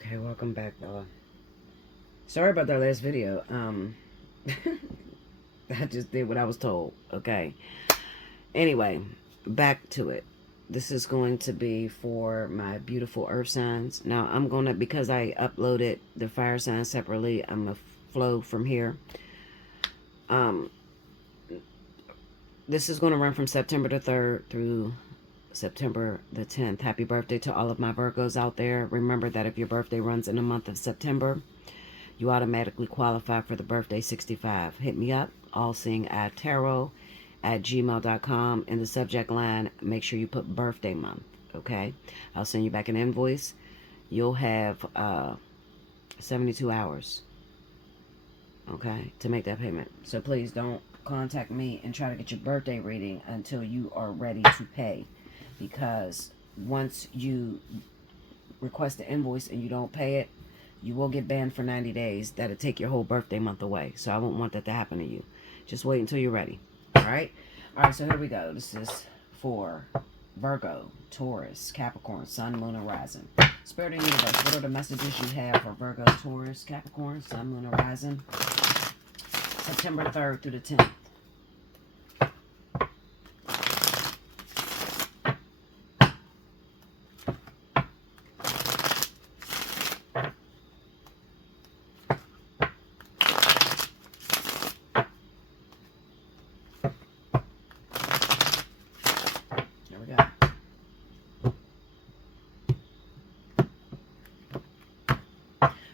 Okay, welcome back, Bella. Sorry about that last video. I just did what I was told. Okay. Anyway, back to it. This is going to be for my beautiful earth signs. Now, I'm going to, because I uploaded the fire signs separately, I'm going to flow from here. This is going to run from September the 3rd through September the 10th. Happy birthday to all of my Virgos out there. Remember that if your birthday runs in the month of September, you automatically qualify for the birthday 65. Hit me up, Allseeingeyetarot at gmail.com. In the subject line, make sure you put birthday month, okay? I'll send you back an invoice. You'll have 72 hours, okay, to make that payment. So please don't contact me and try to get your birthday reading until you are ready to pay, because once you request the invoice and you don't pay it, you will get banned for 90 days. That'll take your whole birthday month away. So I won't want that to happen to you. Just wait until you're ready. All right? All right, so here we go. This is for Virgo, Taurus, Capricorn, Sun, Moon, and Rising. Spirit of the Universe, what are the messages you have for Virgo, Taurus, Capricorn, Sun, Moon, and Rising? September 3rd through the 10th.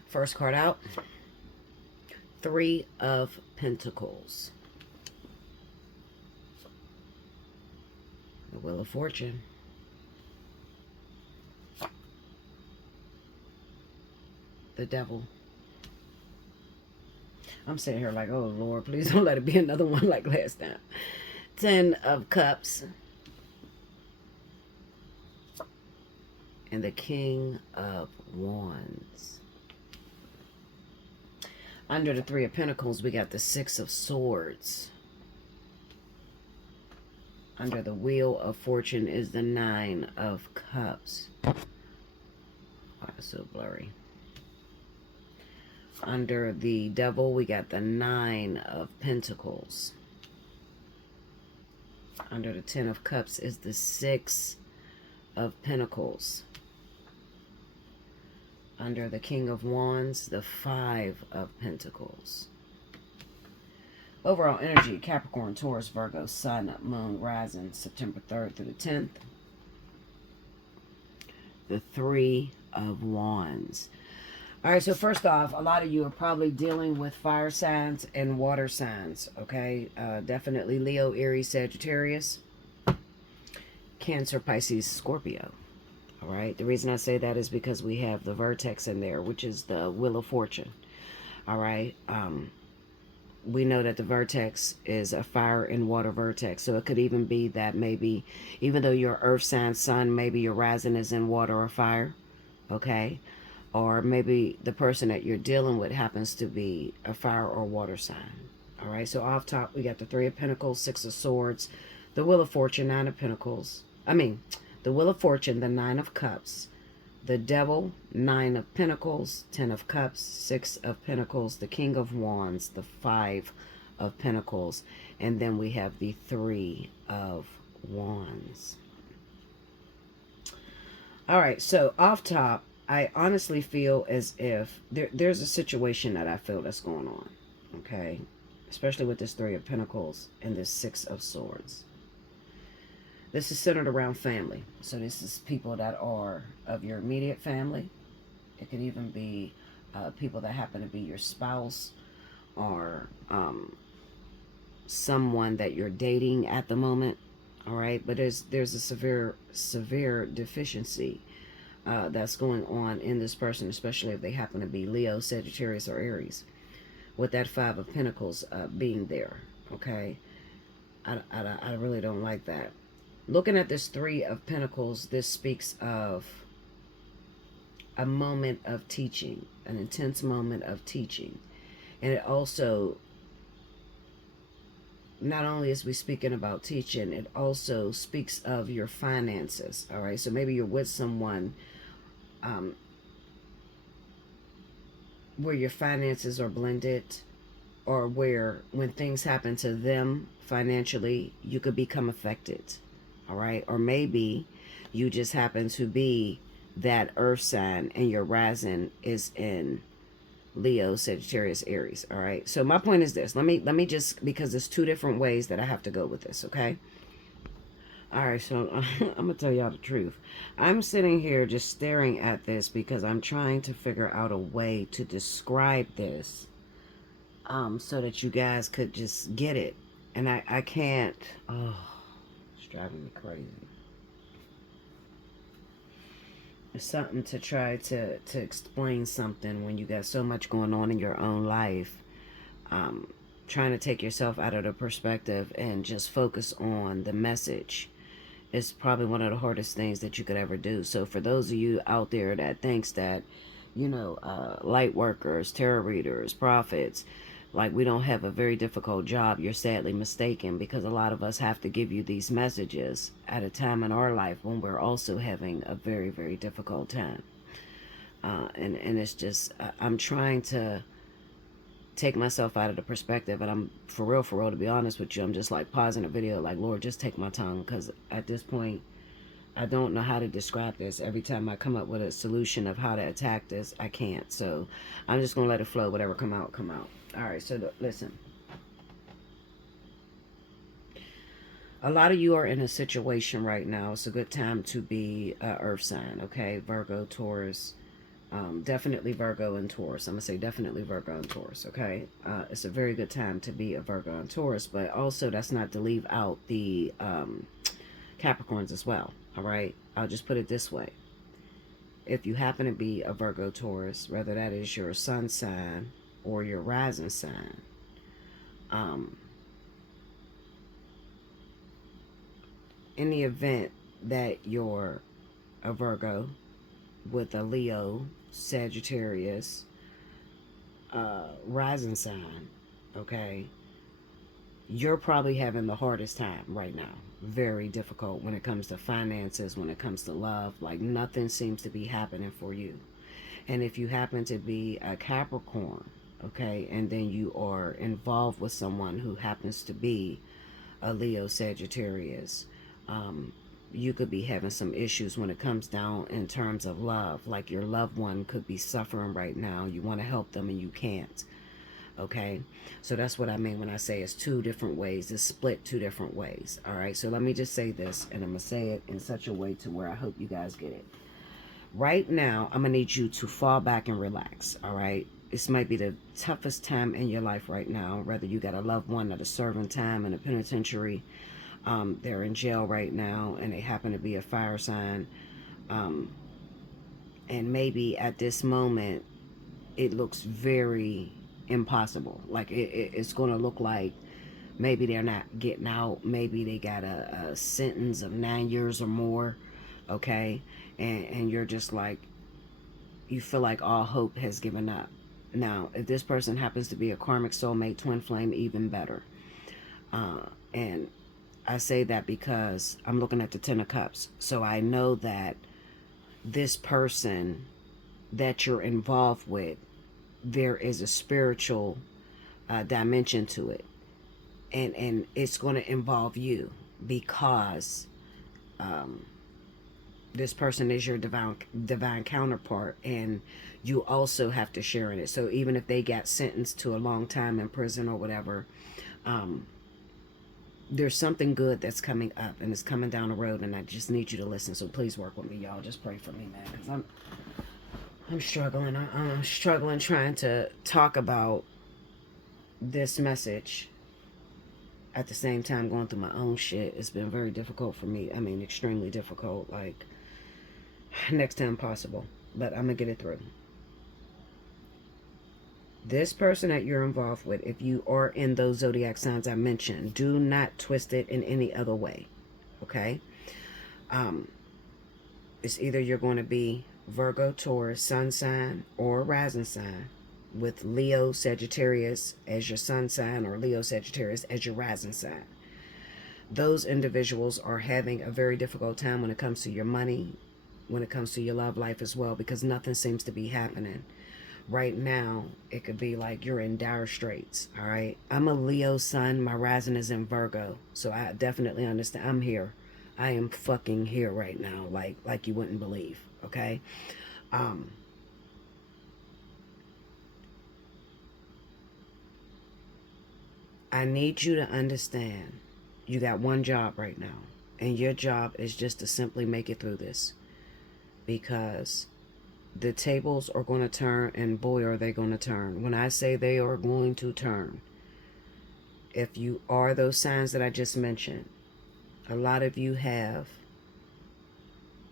First card out, Three of Pentacles. The Wheel of Fortune. The Devil. I'm sitting here like, oh Lord, please don't let it be another one like last time. 10 of Cups. And the King of Wands. Under the Three of Pentacles, we got the Six of Swords. Under the Wheel of Fortune is the Nine of Cups. Oh, it's so blurry. Under the Devil, we got the Nine of Pentacles. Under the Ten of Cups is the Six of Pentacles. Under the King of Wands, the Five of Pentacles. Overall energy, Capricorn, Taurus, Virgo, Sun, Moon, Rising, September 3rd through the 10th. The Three of Wands. All right, so first off, a lot of you are probably dealing with fire signs and water signs, okay? Definitely Leo, Aries, Sagittarius, Cancer, Pisces, Scorpio. All right, the reason I say that is because we have the vertex in there, which is the Wheel of Fortune. All right, we know that the vertex is a fire and water vertex, so it could even be that maybe, even though your earth sign, sun, maybe your rising is in water or fire, okay? Or maybe the person that you're dealing with happens to be a fire or water sign. All right, so off top, we got the Three of Pentacles, Six of Swords, the Wheel of Fortune, Nine of Pentacles. The Wheel of Fortune, the Nine of Cups, the Devil, Nine of Pentacles, Ten of Cups, Six of Pentacles, the King of Wands, the Five of Pentacles, and then we have the Three of Wands. All right, so off top, I honestly feel as if there's a situation that I feel that's going on, okay? Especially with this Three of Pentacles and this Six of Swords. This is centered around family. So this is people that are of your immediate family. It could even be people that happen to be your spouse or someone that you're dating at the moment. All right, but there's a severe deficiency that's going on in this person, especially if they happen to be Leo, Sagittarius, or Aries, with that Five of Pentacles being there. Okay, I really don't like that. Looking at this Three of Pentacles, this speaks of a moment of teaching, an intense moment of teaching. And it also, not only is we speaking about teaching, it also speaks of your finances. All right, so maybe you're with someone where your finances are blended, or where when things happen to them financially, you could become affected. All right. Or maybe you just happen to be that earth sign and your rising is in Leo, Sagittarius, Aries. All right. So my point is this. Let me just, because there's two different ways that I have to go with this. Okay. All right. So I'm gonna tell y'all the truth. I'm sitting here just staring at this because I'm trying to figure out a way to describe this, so that you guys could just get it. And I can't. Oh, it's driving me crazy. It's something to try to explain something when you got so much going on in your own life. Um, Trying to take yourself out of the perspective and just focus on the message is probably one of the hardest things that you could ever do. So for those of you out there that thinks that, light workers, tarot readers, prophets, like we don't have a very difficult job, you're sadly mistaken, because a lot of us have to give you these messages at a time in our life when we're also having a very, very difficult time. And it's just, I'm trying to take myself out of the perspective, and I'm for real, to be honest with you, I'm just like pausing the video like, Lord, just take my tongue, because at this point I don't know how to describe this. Every time I come up with a solution of how to attack this, I can't. So I'm just gonna let it flow. Whatever come out, come out. All right. So listen, a lot of you are in a situation right now. It's a good time to be earth sign. Okay, Virgo, Taurus. Definitely Virgo and Taurus. I'm gonna say definitely Virgo and Taurus. Okay, it's a very good time to be a Virgo and Taurus, but also that's not to leave out the Capricorns as well. All right, I'll just put it this way: if you happen to be a Virgo, Taurus, whether that is your sun sign or your rising sign, um, in the event that you're a Virgo with a Leo, Sagittarius, rising sign, okay, you're probably having the hardest time right now. Very difficult when it comes to finances, when it comes to love. Like nothing seems to be happening for you. And if you happen to be a Capricorn, okay, and then you are involved with someone who happens to be a Leo, Sagittarius, you could be having some issues when it comes down in terms of love. Like your loved one could be suffering right now. You want to help them and you can't. Okay, so that's what I mean when I say it's two different ways. It's split two different ways. All right, so let me just say this, and I'm gonna say it in such a way to where I hope you guys get it. Right now, I'm gonna need you to fall back and relax. All right, this might be the toughest time in your life right now. Whether you got a loved one that is serving time in a penitentiary, they're in jail right now, and they happen to be a fire sign, and maybe at this moment it looks very impossible. Like it's going to look like maybe they're not getting out. Maybe they got a sentence of 9 years or more. Okay, and you're just like, you feel like all hope has given up. Now, if this person happens to be a karmic soulmate, twin flame, even better. And I say that because I'm looking at the Ten of Cups. So I know that this person that you're involved with, there is a spiritual dimension to it. And it's going to involve you, because this person is your divine counterpart, and you also have to share in it. So even if they got sentenced to a long time in prison or whatever, there's something good that's coming up, and it's coming down the road, and I just need you to listen. So please work with me, y'all. Just pray for me, man, because I'm struggling. I'm struggling trying to talk about this message at the same time going through my own shit. It's been very difficult for me. I mean, extremely difficult. Like, next time possible. But I'm going to get it through. This person that you're involved with, if you are in those zodiac signs I mentioned, do not twist it in any other way. Okay? It's either you're going to be Virgo, Taurus, sun sign, or rising sign, with Leo, Sagittarius as your sun sign, or Leo, Sagittarius as your rising sign. Those individuals are having a very difficult time when it comes to your money, when it comes to your love life as well, because nothing seems to be happening. Right now, it could be like you're in dire straits. All right. I'm a Leo sun. My rising is in Virgo. So I definitely understand. I'm here. I am fucking here right now. Like you wouldn't believe. Okay. Um, I need you to understand you got one job right now. And your job is just to simply make it through this. Because the tables are going to turn, and boy, are they going to turn. When I say they are going to turn, if you are those signs that I just mentioned, a lot of you have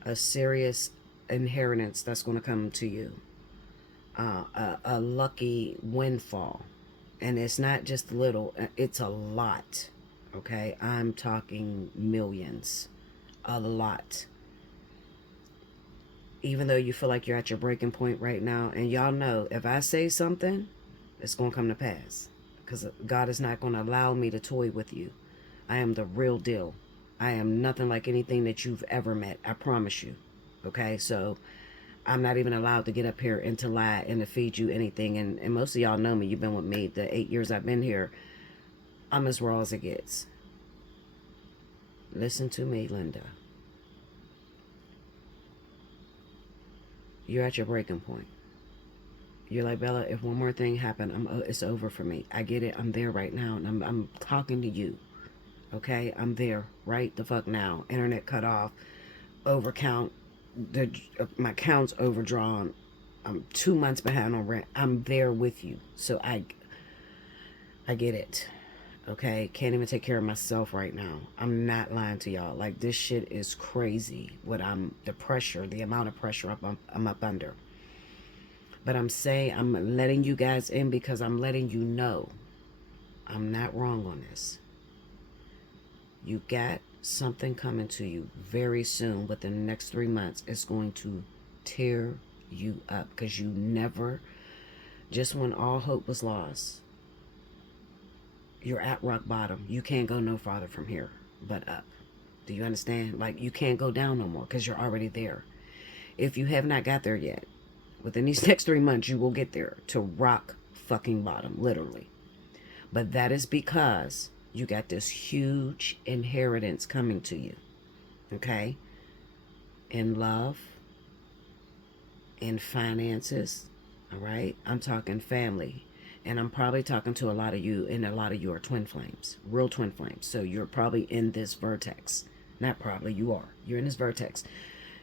a serious inheritance that's going to come to you, a lucky windfall. And it's not just little, it's a lot. Okay, I'm talking millions, a lot. Even though you feel like you're at your breaking point right now, and y'all know if I say something, it's going to come to pass, because God is not going to allow me to toy with you. I am the real deal. I am nothing like anything that you've ever met. I promise you. Okay, so I'm not even allowed to get up here and to lie and to feed you anything. And most of y'all know me. You've been with me the 8 years I've been here. I'm as raw as it gets. Listen to me, Linda. You're at your breaking point. You're like, Bella, if one more thing happened, it's over for me. I get it. I'm there right now, and I'm talking to you. Okay, I'm there right the fuck now. Internet cut off, overcount, my count's overdrawn. I'm 2 months behind on rent. I'm there with you, so I get it. Okay, can't even take care of myself right now. I'm not lying to y'all. Like, this shit is crazy. The pressure, the amount of pressure I'm up under. But I'm saying, I'm letting you guys in because I'm letting you know I'm not wrong on this. You got something coming to you very soon. Within the next 3 months, it's going to tear you up, because you never, just when all hope was lost, you're at rock bottom. You can't go no farther from here but up. Do you understand? Like, you can't go down no more because you're already there. If you have not got there yet, within these next 3 months, you will get there to rock fucking bottom, literally. But that is because you got this huge inheritance coming to you. Okay? In love, in finances, all right? I'm talking family. And I'm probably talking to a lot of you, and a lot of you are twin flames, real twin flames. So you're probably in this vertex. Not probably, you are. You're in this vertex.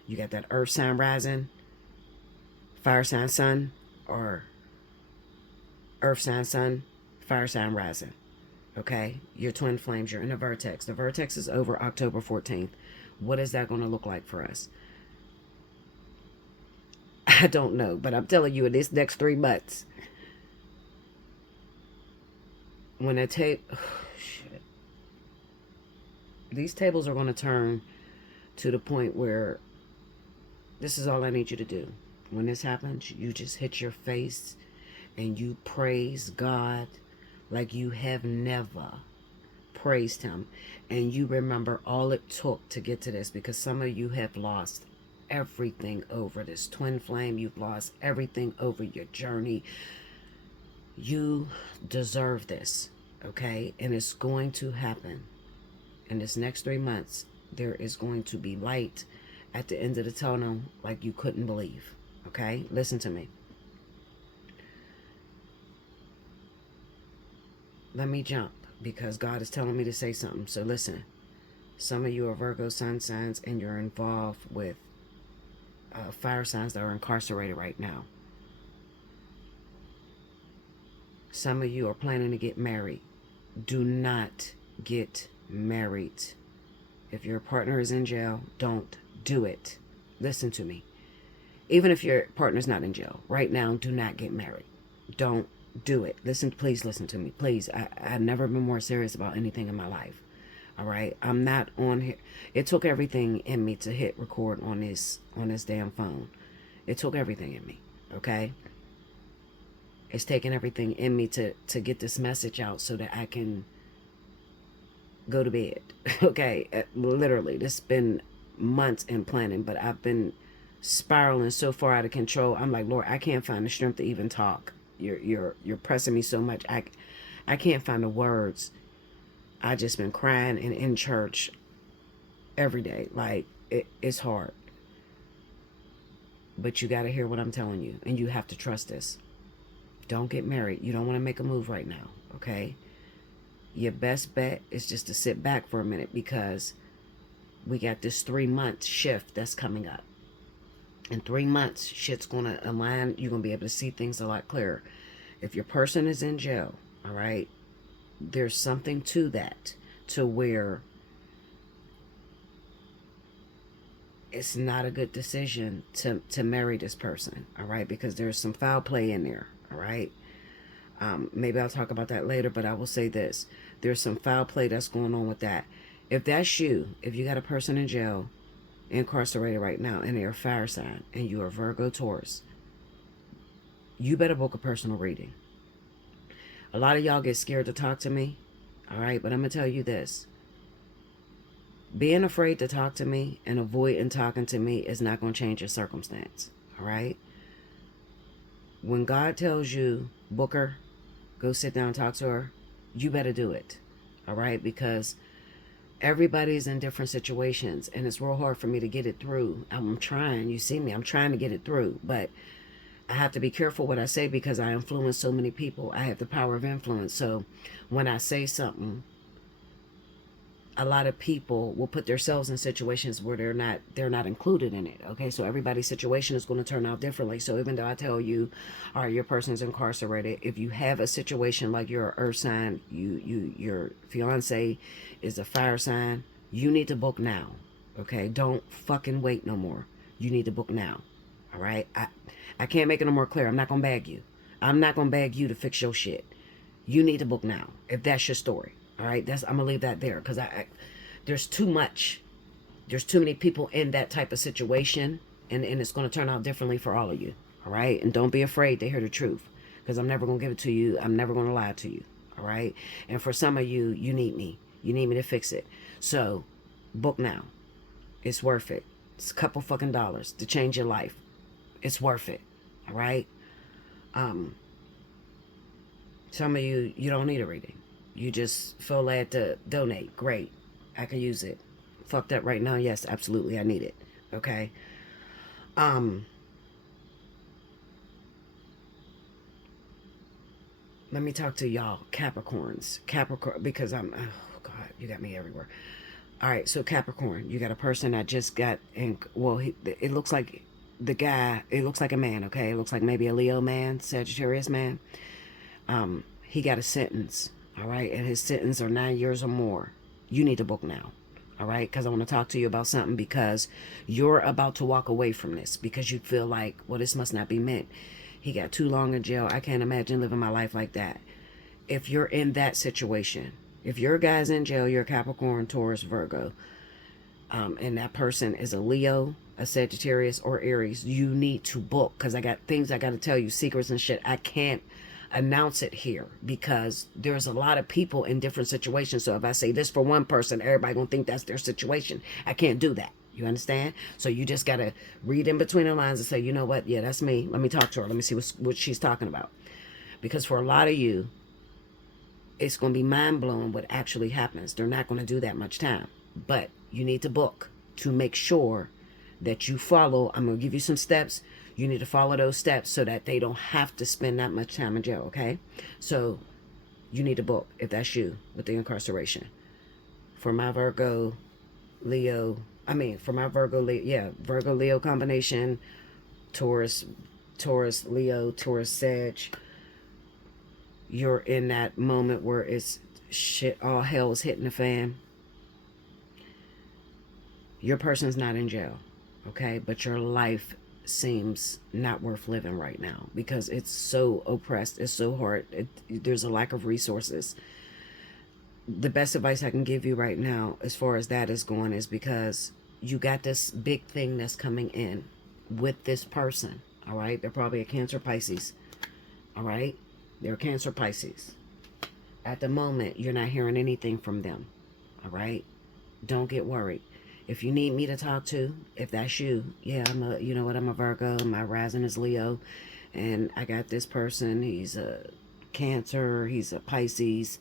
You got that earth sign rising, fire sign sun, or earth sign sun, fire sign rising. Okay? You're twin flames. You're in a vertex. The vertex is over October 14th. What is that going to look like for us? I don't know. But I'm telling you, in this next 3 months, when I take, shit, these tables are going to turn to the point where this is all I need you to do. When this happens, you just hit your face and you praise God like you have never praised him. And you remember all it took to get to this, because some of you have lost everything over this twin flame. You've lost everything over your journey. You deserve this, okay? And it's going to happen. In this next 3 months, there is going to be light at the end of the tunnel like you couldn't believe, okay? Listen to me. Let me jump, because God is telling me to say something. So listen. Some of you are Virgo sun signs, and you're involved with fire signs that are incarcerated right now. Some of you are planning to get married. Do not get married. If your partner is in jail, don't do it. Listen to me. Even if your partner's not in jail, right now, do not get married. Don't do it. Please listen to me. Please. I've never been more serious about anything in my life. All right? I'm not on here. It took everything in me to hit record on this damn phone. It took everything in me. Okay? It's taken everything in me to get this message out so that I can go to bed. Okay? Literally, this has been months in planning, but I've been spiraling so far out of control. I'm like, Lord, I can't find the strength to even talk. You're pressing me so much. I can't find the words. I just been crying and in church every day. Like, it's hard. But you got to hear what I'm telling you. And you have to trust this. Don't get married. You don't want to make a move right now. Okay? Your best bet is just to sit back for a minute, because we got this 3-month shift that's coming up. In 3 months, shit's going to align. You're going to be able to see things a lot clearer. If your person is in jail, all right, there's something to that, to where it's not a good decision to marry this person, all right, because there's some foul play in there, all right. Maybe I'll talk about that later, but I will say this. There's some foul play that's going on with that. If that's you, if you got a person in jail, incarcerated right now, and they're a fire sign, and you are Virgo Taurus, you better book a personal reading. A lot of y'all get scared to talk to me, all right, but I'm going to tell you this. Being afraid to talk to me and avoiding talking to me is not going to change your circumstance, all right? When God tells you, book her, go sit down and talk to her, you better do it, all right? Because everybody's in different situations, and it's real hard for me to get it through. I'm trying. You see me. I'm trying to get it through, but I have to be careful what I say, because I influence so many people. I have the power of influence. So when I say something, a lot of people will put themselves in situations where they're not included in it. Okay, so everybody's situation is going to turn out differently. So even though I tell you, all right, your person's incarcerated, if you have a situation like you're an earth sign, your fiance is a fire sign, you need to book now. Okay, don't fucking wait no more. You need to book now. All right, I can't make it no more clear. I'm not gonna beg you. I'm not gonna beg you to fix your shit. You need to book now if that's your story. All right, I'm gonna leave that there, because there's too much. There's too many people in that type of situation, and it's gonna turn out differently for all of you. All right, and don't be afraid to hear the truth, because I'm never gonna give it to you. I'm never gonna lie to you. All right, and for some of you, you need me. You need me to fix it. So, book now. It's worth it. It's a couple fucking dollars to change your life. It's worth it. All right. Some of you don't need a reading. You just feel led to donate. Great. I can use it. Fuck that right now. Yes, absolutely. I need it. Okay. Let me talk to y'all Capricorns. Capricorn, because oh God, you got me everywhere. All right. So Capricorn, you got a person that just got in, well, it looks like the guy, it looks like a man. Okay. It looks like maybe a Leo man, Sagittarius man. He got a sentence. All right, and his sentence are 9 years or more. You need to book now. All right, because I want to talk to you about something, because you're about to walk away from this, because you feel like, well, this must not be meant. He got too long in jail. I can't imagine living my life like that. If you're in that situation, if your guy's in jail, you're a Capricorn, Taurus, Virgo, and that person is a Leo, a Sagittarius, or Aries, you need to book, because I got things I got to tell you, secrets and shit. I can't announce it here, because there's a lot of people in different situations. So if I say this for one person, everybody gonna think that's their situation. I can't do that. You understand? So you just gotta read in between the lines and say, you know what? Yeah, that's me. Let me talk to her. Let me see what she's talking about. Because for a lot of you, it's gonna be mind-blowing what actually happens. They're not gonna do that much time. But you need to book to make sure that you follow. I'm gonna give you some steps. You need to follow those steps so that they don't have to spend that much time in jail, okay? So you need to book if that's you with the incarceration. For my Virgo, Leo, Virgo, Leo combination, Taurus, Leo, Taurus, Sag, you're in that moment where it's shit, all hell is hitting the fan. Your person's not in jail, okay? But your life seems not worth living right now, because it's so oppressed. It's so hard. There's a lack of resources. The best advice I can give you right now as far as that is going is, because you got this big thing that's coming in with this person. All right, they're probably a Cancer, Pisces. All right, they're a Cancer, Pisces. At the moment, you're not hearing anything from them. All right, don't get worried. If you need me to talk to, if that's you, yeah, you know what, I'm a Virgo, my rising is Leo, and I got this person, he's a Cancer, he's a Pisces,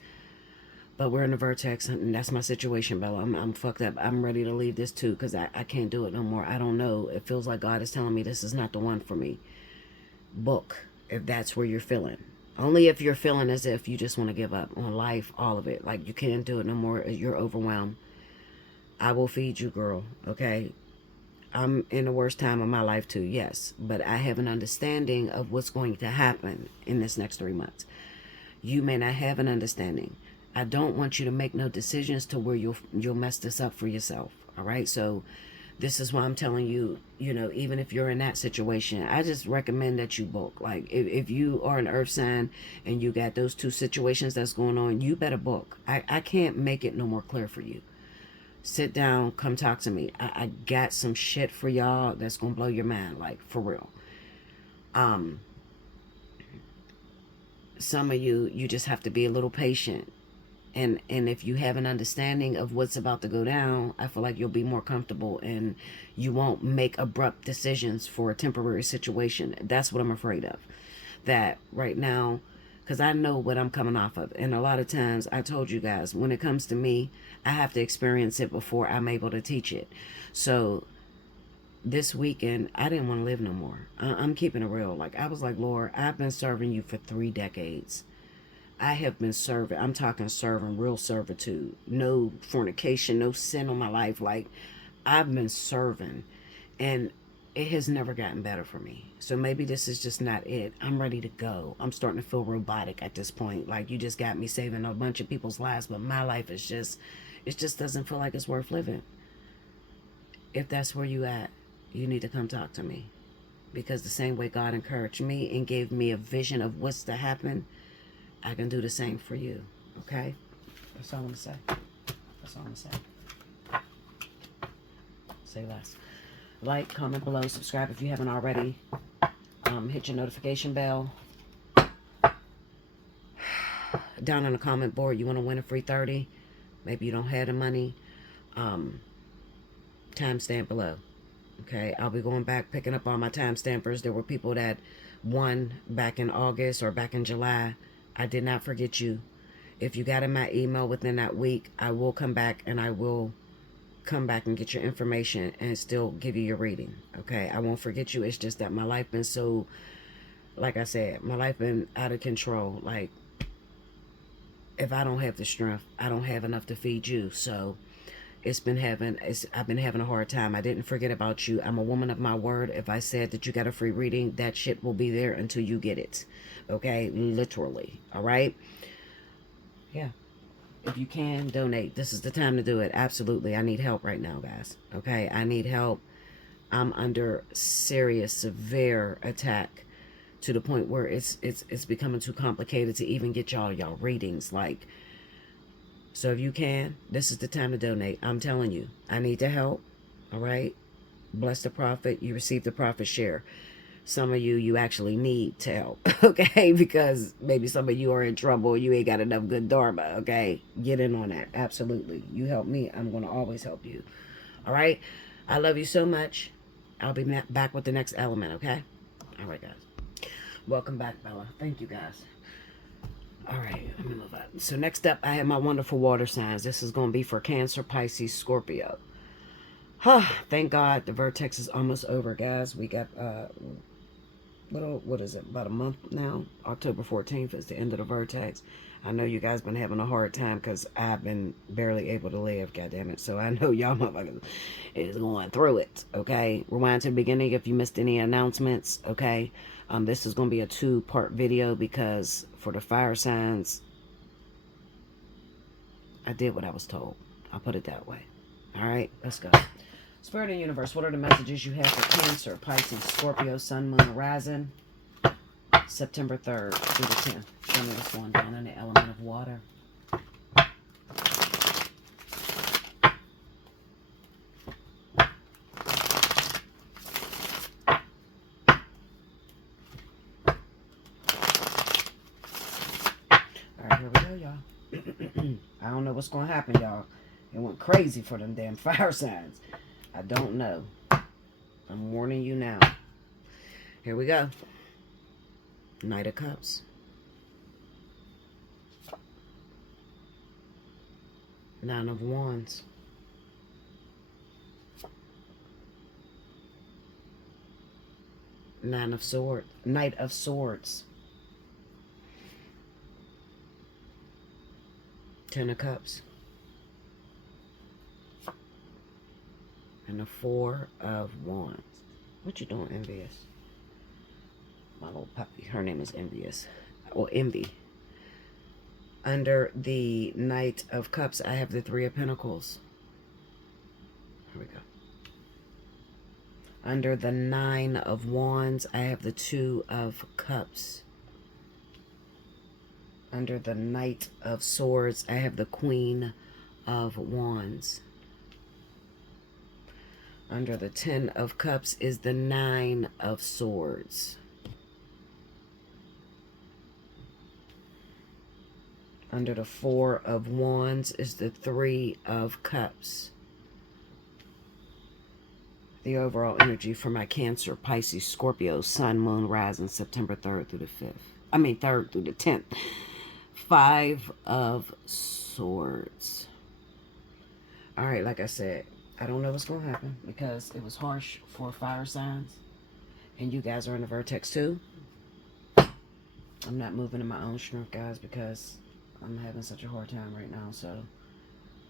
but we're in the vertex, and that's my situation, Bella. I'm fucked up. I'm ready to leave this too, because I can't do it no more. I don't know. It feels like God is telling me this is not the one for me. Book, if that's where you're feeling. Only if you're feeling as if you just want to give up on life, all of it. Like you can't do it no more. You're overwhelmed. I will feed you, girl. Okay? I'm in the worst time of my life too, yes. But I have an understanding of what's going to happen in this next 3 months. You may not have an understanding. I don't want you to make no decisions to where you'll mess this up for yourself. All right? So this is why I'm telling you, you know, even if you're in that situation, I just recommend that you book. Like if you are an earth sign and you got those two situations that's going on, you better book. I can't make it no more clear for you. Sit down, come talk to me. I got some shit for y'all that's gonna blow your mind, like for real. Some of you just have to be a little patient. And if you have an understanding of what's about to go down, I feel like you'll be more comfortable and you won't make abrupt decisions for a temporary situation. That's what I'm afraid of. That right now, because I know what I'm coming off of. And a lot of times, I told you guys, when it comes to me, I have to experience it before I'm able to teach it. So this weekend, I didn't want to live no more. I'm keeping it real. Like, I was like, Lord, I've been serving you for 3 decades. I have been serving. I'm talking serving, real servitude. No fornication, no sin on my life. Like, I've been serving. And it has never gotten better for me. So maybe this is just not it. I'm ready to go. I'm starting to feel robotic at this point. Like, you just got me saving a bunch of people's lives, but my life is just, it just doesn't feel like it's worth living. If that's where you at, you need to come talk to me. Because the same way God encouraged me and gave me a vision of what's to happen, I can do the same for you. Okay? That's all I'm going to say. That's all I'm going to say. Say less. Like, comment below, subscribe if you haven't already. Hit your notification bell. Down on the comment board, you want to win a free 30. Maybe you don't have the money. Timestamp below. Okay, I'll be going back, picking up all my timestampers. There were people that won back in August or back in July. I did not forget you. If you got in my email within that week, I will come back and I will come back and get your information and still give you your reading. Okay, I won't forget you. It's just that my life been so, like I said, my life been out of control. Like, if I don't have the strength, I don't have enough to feed you. So I've been having a hard time. I didn't forget about you. I'm a woman of my word. If I said that you got a free reading, that shit will be there until you get it. Okay? Literally. All right? Yeah. If you can, donate. This is the time to do it. Absolutely. I need help right now, guys. Okay? I need help. I'm under serious, severe attack to the point where it's becoming too complicated to even get y'all readings. Like, so if you can, this is the time to donate. I'm telling you, I need the help. All right? Bless the prophet. You receive the prophet share. Some of you actually need to help. Okay? Because maybe some of you are in trouble. You ain't got enough good dharma. Okay? Get in on that. Absolutely. You help me, I'm going to always help you. All right? I love you so much. I'll be back with the next element. Okay? All right, guys. Welcome back, Bella. Thank you, guys. All right, let me move up. So next up, I have my wonderful water signs. This is going to be for Cancer, Pisces, Scorpio. Thank God the vertex is almost over, guys. We got, what is it, about a month now? October 14th is the end of the vertex. I know you guys been having a hard time because I've been barely able to live, goddammit. So I know y'all motherfuckers is going through it, okay? Rewind to the beginning if you missed any announcements, okay? This is going to be a 2-part video because for the fire signs, I did what I was told. I'll put it that way. All right, let's go. Spirit and Universe, what are the messages you have for Cancer, Pisces, Scorpio, Sun, Moon, Horizon, September 3rd through the 10th? Show me what's going down in the element of water. Here we go, y'all. I don't know what's going to happen, y'all. It went crazy for them damn fire signs. I don't know. I'm warning you now. Here we go. Knight of Cups. Nine of Wands. Nine of Swords. Knight of Swords. Ten of Cups. And the Four of Wands. What you doing, Envious? My little puppy. Her name is Envious. Or Envy. Under the Knight of Cups, I have the Three of Pentacles. Here we go. Under the Nine of Wands, I have the Two of Cups. Under the Knight of Swords, I have the Queen of Wands. Under the Ten of Cups is the Nine of Swords. Under the Four of Wands is the Three of Cups. The overall energy for my Cancer, Pisces, Scorpio, Sun, Moon, Rising, September 3rd through the 5th. 3rd through the 10th. Five of Swords. All right, like I said, I don't know what's going to happen because it was harsh for fire signs. And you guys are in the vertex too. I'm not moving in my own strength, guys, because I'm having such a hard time right now. So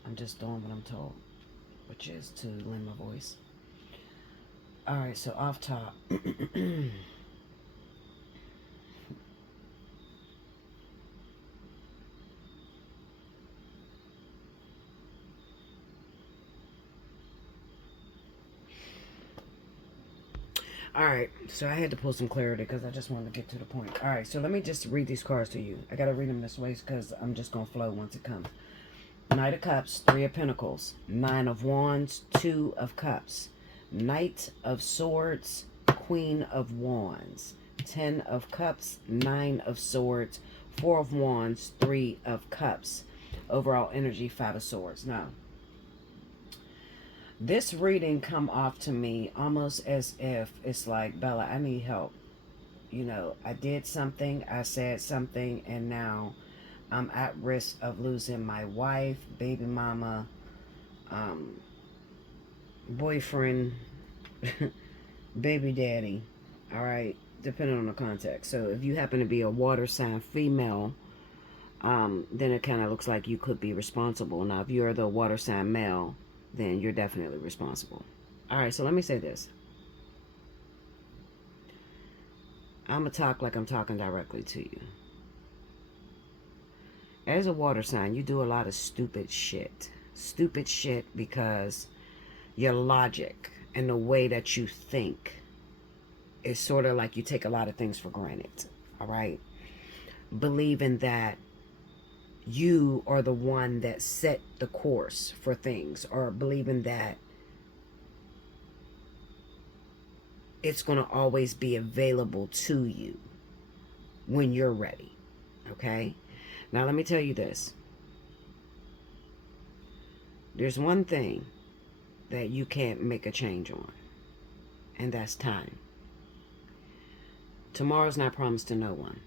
I'm just doing what I'm told, which is to lend my voice. All right, so off top. All right, so I had to pull some clarity because I just wanted to get to the point. All right, so let me just read these cards to you. I got to read them this way because I'm just going to flow once it comes. Knight of Cups, Three of Pentacles, Nine of Wands, Two of Cups, Knight of Swords, Queen of Wands, Ten of Cups, Nine of Swords, Four of Wands, Three of Cups. Overall energy, Five of Swords. Now, this reading come off to me almost as if it's like, Bella, I need help. You know, I did something, I said something, and now I'm at risk of losing my wife, baby mama, boyfriend, baby daddy. All right, depending on the context. So if you happen to be a water sign female, then it kind of looks like you could be responsible. Now, if you're the water sign male, then you're definitely responsible. All right, so let me say this. I'm going to talk like I'm talking directly to you. As a water sign, you do a lot of stupid shit. Stupid shit because your logic and the way that you think is sort of like you take a lot of things for granted. All right? Believing that you are the one that set the course for things, or believing that it's going to always be available to you when you're ready. Okay? Now, let me tell you this. There's one thing that you can't make a change on, and that's time. Tomorrow's not promised to no one.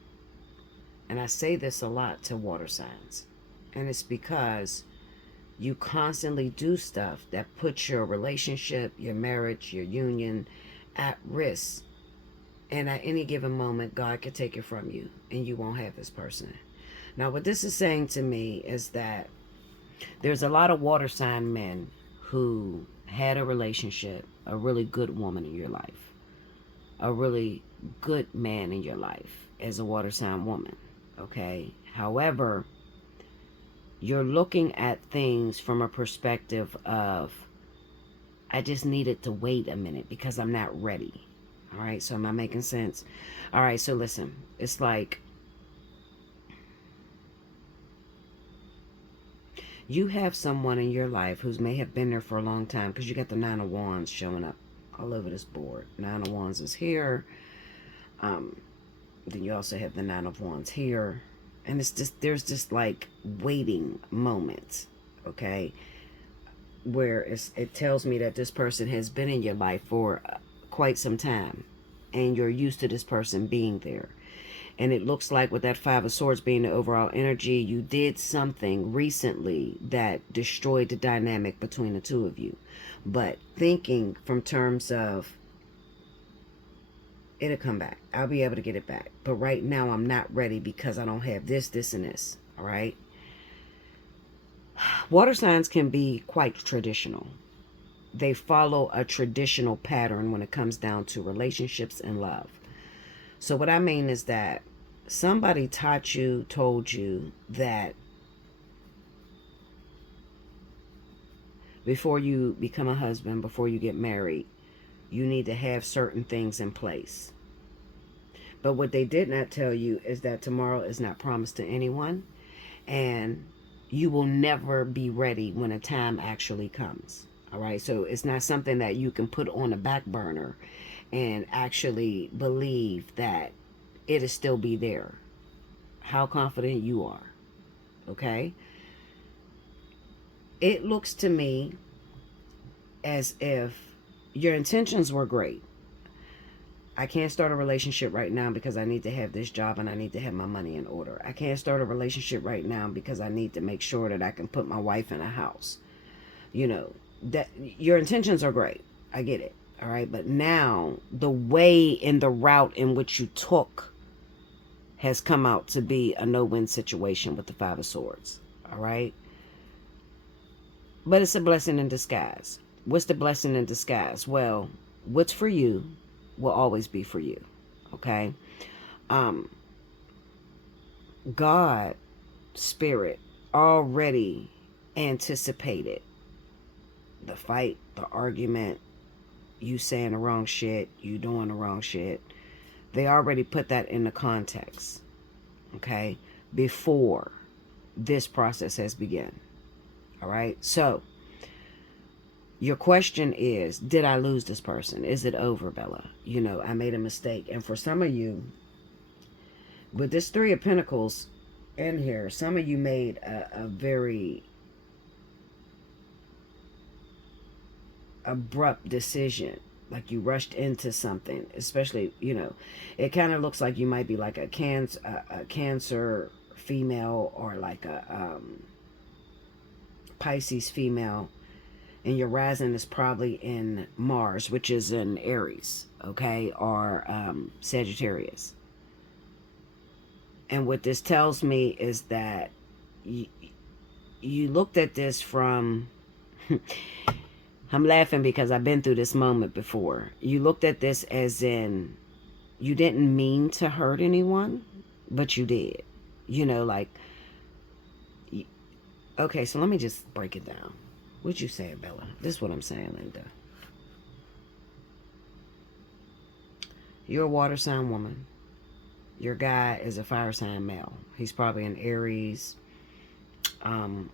And I say this a lot to water signs. And it's because you constantly do stuff that puts your relationship, your marriage, your union at risk. And at any given moment, God could take it from you and you won't have this person. Now, what this is saying to me is that there's a lot of water sign men who had a relationship, a really good woman in your life, a really good man in your life as a water sign woman. Okay. However, you're looking at things from a perspective of, I just needed to wait a minute because I'm not ready. All right. So am I making sense? All right. So listen, it's like you have someone in your life who may have been there for a long time, because you got the Nine of Wands showing up all over this board. Nine of Wands is here. Then you also have the Nine of Wands here. And it's just, there's just like waiting moments, okay? where it tells me that this person has been in your life for quite some time, and you're used to this person being there. And it looks like with that Five of Swords being the overall energy, you did something recently that destroyed the dynamic between the two of you. But thinking from terms of, it'll come back. I'll be able to get it back. But right now I'm not ready because I don't have this, this, and this. All right. Water signs can be quite traditional. They follow a traditional pattern when it comes down to relationships and love. So what I mean is that somebody taught you, told you that before you become a husband, before you get married, you need to have certain things in place. But what they did not tell you is that tomorrow is not promised to anyone, and you will never be ready when a time actually comes. All right. So it's not something that you can put on a back burner and actually believe that it'll still be there. How confident you are. Okay. It looks to me as if your intentions were great. I can't start a relationship right now because I need to have this job and I need to have my money in order. I can't start a relationship right now because I need to make sure that I can put my wife in a house. You know, that your intentions are great. I get it. All right. But now the way and the route in which you took has come out to be a no-win situation with the Five of Swords. All right. But it's a blessing in disguise. What's the blessing in disguise? Well, what's for you will always be for you. Okay. God, spirit, already anticipated the fight, the argument, you saying the wrong shit, you doing the wrong shit. They already put that in the context. Okay. Before this process has begun. All right. So your question is, did I lose this person? Is it over, Bella? You know, I made a mistake. And for some of you, with this Three of Pentacles in here, some of you made a very abrupt decision. Like you rushed into something, especially, you know, it kind of looks like you might be like a Cancer female, or like a Pisces female. And your rising is probably in Mars, which is in Aries, okay, or Sagittarius. And what this tells me is that you looked at this from, I'm laughing because I've been through this moment before. You looked at this as in, you didn't mean to hurt anyone, but you did. You know, like, okay, so let me just break it down. What you saying, Bella? This is what I'm saying, Linda. You're a water sign woman. Your guy is a fire sign male. He's probably an Aries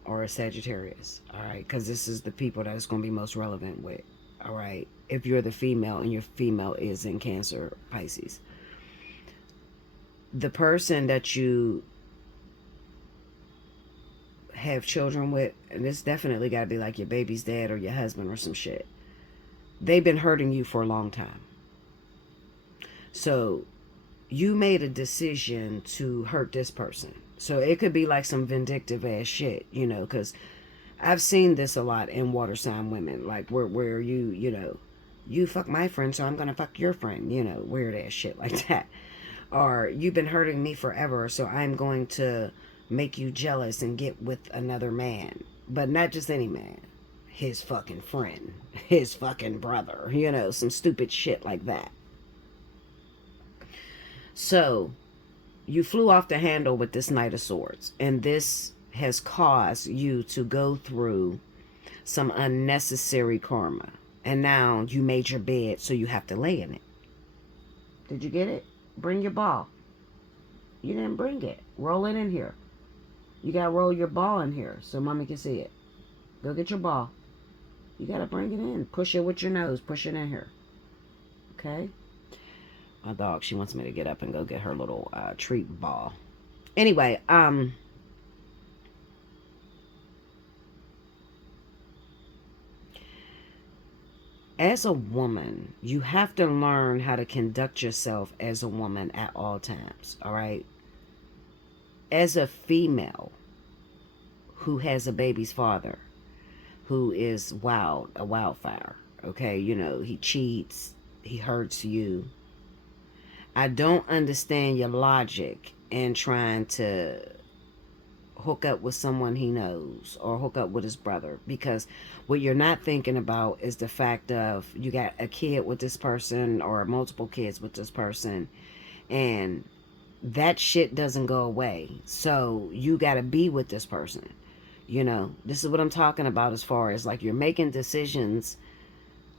or a Sagittarius. All right. Because this is the people that it's going to be most relevant with. All right. If you're the female and your female is in Cancer, Pisces. The person that you have children with, and this definitely got to be like your baby's dad or your husband or some shit, they've been hurting you for a long time. So you made a decision to hurt this person. So it could be like some vindictive ass shit, you know, because I've seen this a lot in water sign women, like where you know, you fuck my friend, so I'm gonna fuck your friend, you know, weird ass shit like that. Or you've been hurting me forever, so I'm going to make you jealous and get with another man. But not just any man. His fucking friend. His fucking brother. You know, some stupid shit like that. So, you flew off the handle with this Knight of Swords. And this has caused you to go through some unnecessary karma. And now you made your bed, so you have to lay in it. Did you get it? Bring your ball. You didn't bring it. Roll it in here. You got to roll your ball in here so mommy can see it. Go get your ball. You got to bring it in. Push it with your nose. Push it in here. Okay? My dog, she wants me to get up and go get her little treat ball. Anyway, as a woman, you have to learn how to conduct yourself as a woman at all times, all right? As a female who has a baby's father, who is wild, a wildfire, okay? You know, he cheats, he hurts you. I don't understand your logic in trying to hook up with someone he knows or hook up with his brother, because what you're not thinking about is the fact of you got a kid with this person or multiple kids with this person, and that shit doesn't go away. So you got to be with this person. You know, this is what I'm talking about as far as like you're making decisions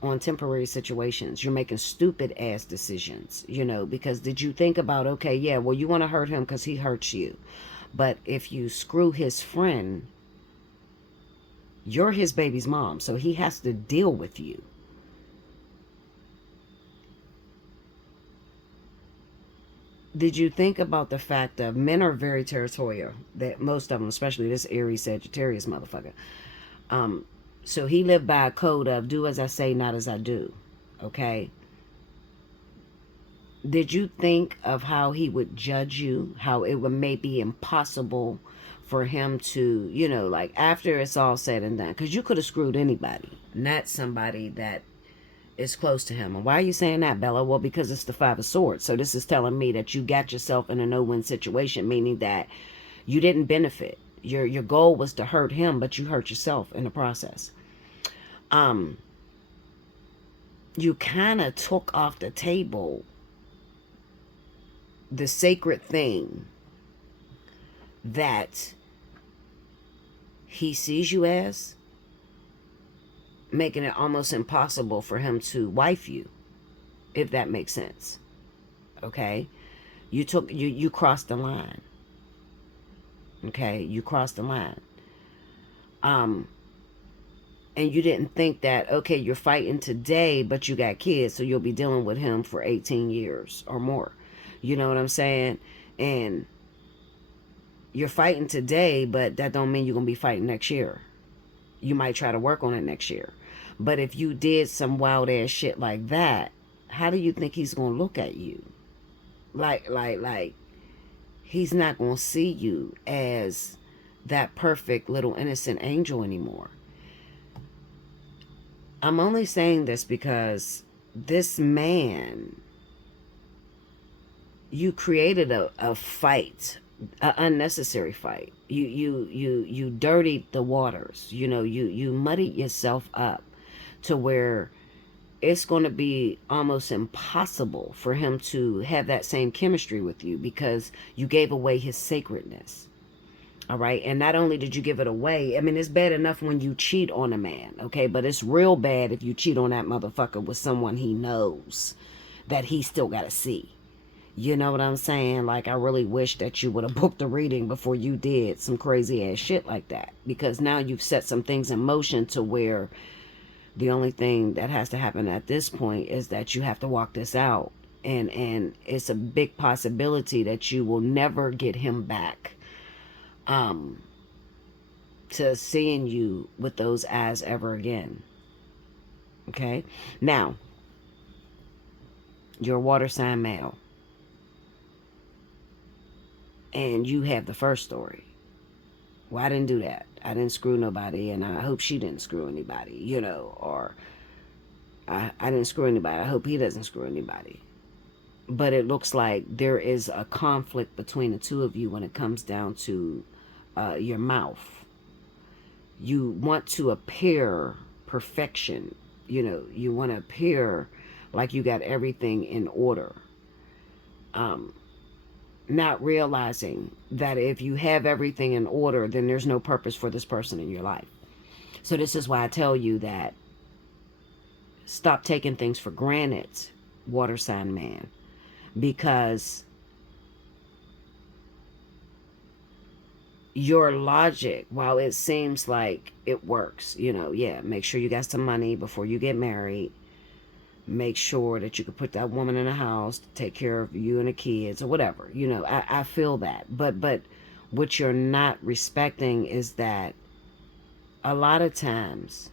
on temporary situations. You're making stupid ass decisions, you know, because did you think about, okay, yeah, well, you want to hurt him because he hurts you. But if you screw his friend, you're his baby's mom, so he has to deal with you. Did you think about the fact that men are very territorial? That most of them, especially this Aries Sagittarius motherfucker. So he lived by a code of do as I say, not as I do. Okay. Did you think of how he would judge you? How it would may be impossible for him to, you know, like after it's all said and done, because you could have screwed anybody, not somebody that is close to him. And why are you saying that, Bella? Well, because it's the Five of Swords. So this is telling me that you got yourself in a no-win situation, meaning that you didn't benefit. Your goal was to hurt him, but you hurt yourself in the process. You kind of took off the table the sacred thing that he sees you as, making it almost impossible for him to wife you, if that makes sense. Okay, you crossed the line. Okay, you crossed the line. And you didn't think that, okay, you're fighting today, but you got kids, so you'll be dealing with him for 18 years or more. You know what I'm saying? And you're fighting today, but that don't mean you're going to be fighting next year. You might try to work on it next year. But if you did some wild ass shit like that, how do you think he's going to look at you? Like, he's not going to see you as that perfect little innocent angel anymore. I'm only saying this because this man, you created a fight, an unnecessary fight. You dirtied the waters. You know, you muddied yourself up to where it's going to be almost impossible for him to have that same chemistry with you because you gave away his sacredness. All right. And not only did you give it away, I mean, it's bad enough when you cheat on a man. Okay. But it's real bad if you cheat on that motherfucker with someone he knows that he still got to see. You know what I'm saying? Like, I really wish that you would have booked the reading before you did some crazy ass shit like that. Because now you've set some things in motion to where the only thing that has to happen at this point is that you have to walk this out. And it's a big possibility that you will never get him back to seeing you with those eyes ever again. Okay? Now, you're a water sign male. And you have the first story. Well, I didn't do that. I didn't screw nobody, and I hope she didn't screw anybody, you know, or I didn't screw anybody. I hope he doesn't screw anybody. But it looks like there is a conflict between the two of you when it comes down to your mouth. You want to appear perfection. You know, you want to appear like you got everything in order. Not realizing that if you have everything in order, then there's no purpose for this person in your life. So this is why I tell you that stop taking things for granted, water sign man, because your logic, while it seems like it works, you know, yeah, make sure you got some money before you get married. Make sure that you can put that woman in a house to take care of you and the kids or whatever. You know, I feel that. But what you're not respecting is that a lot of times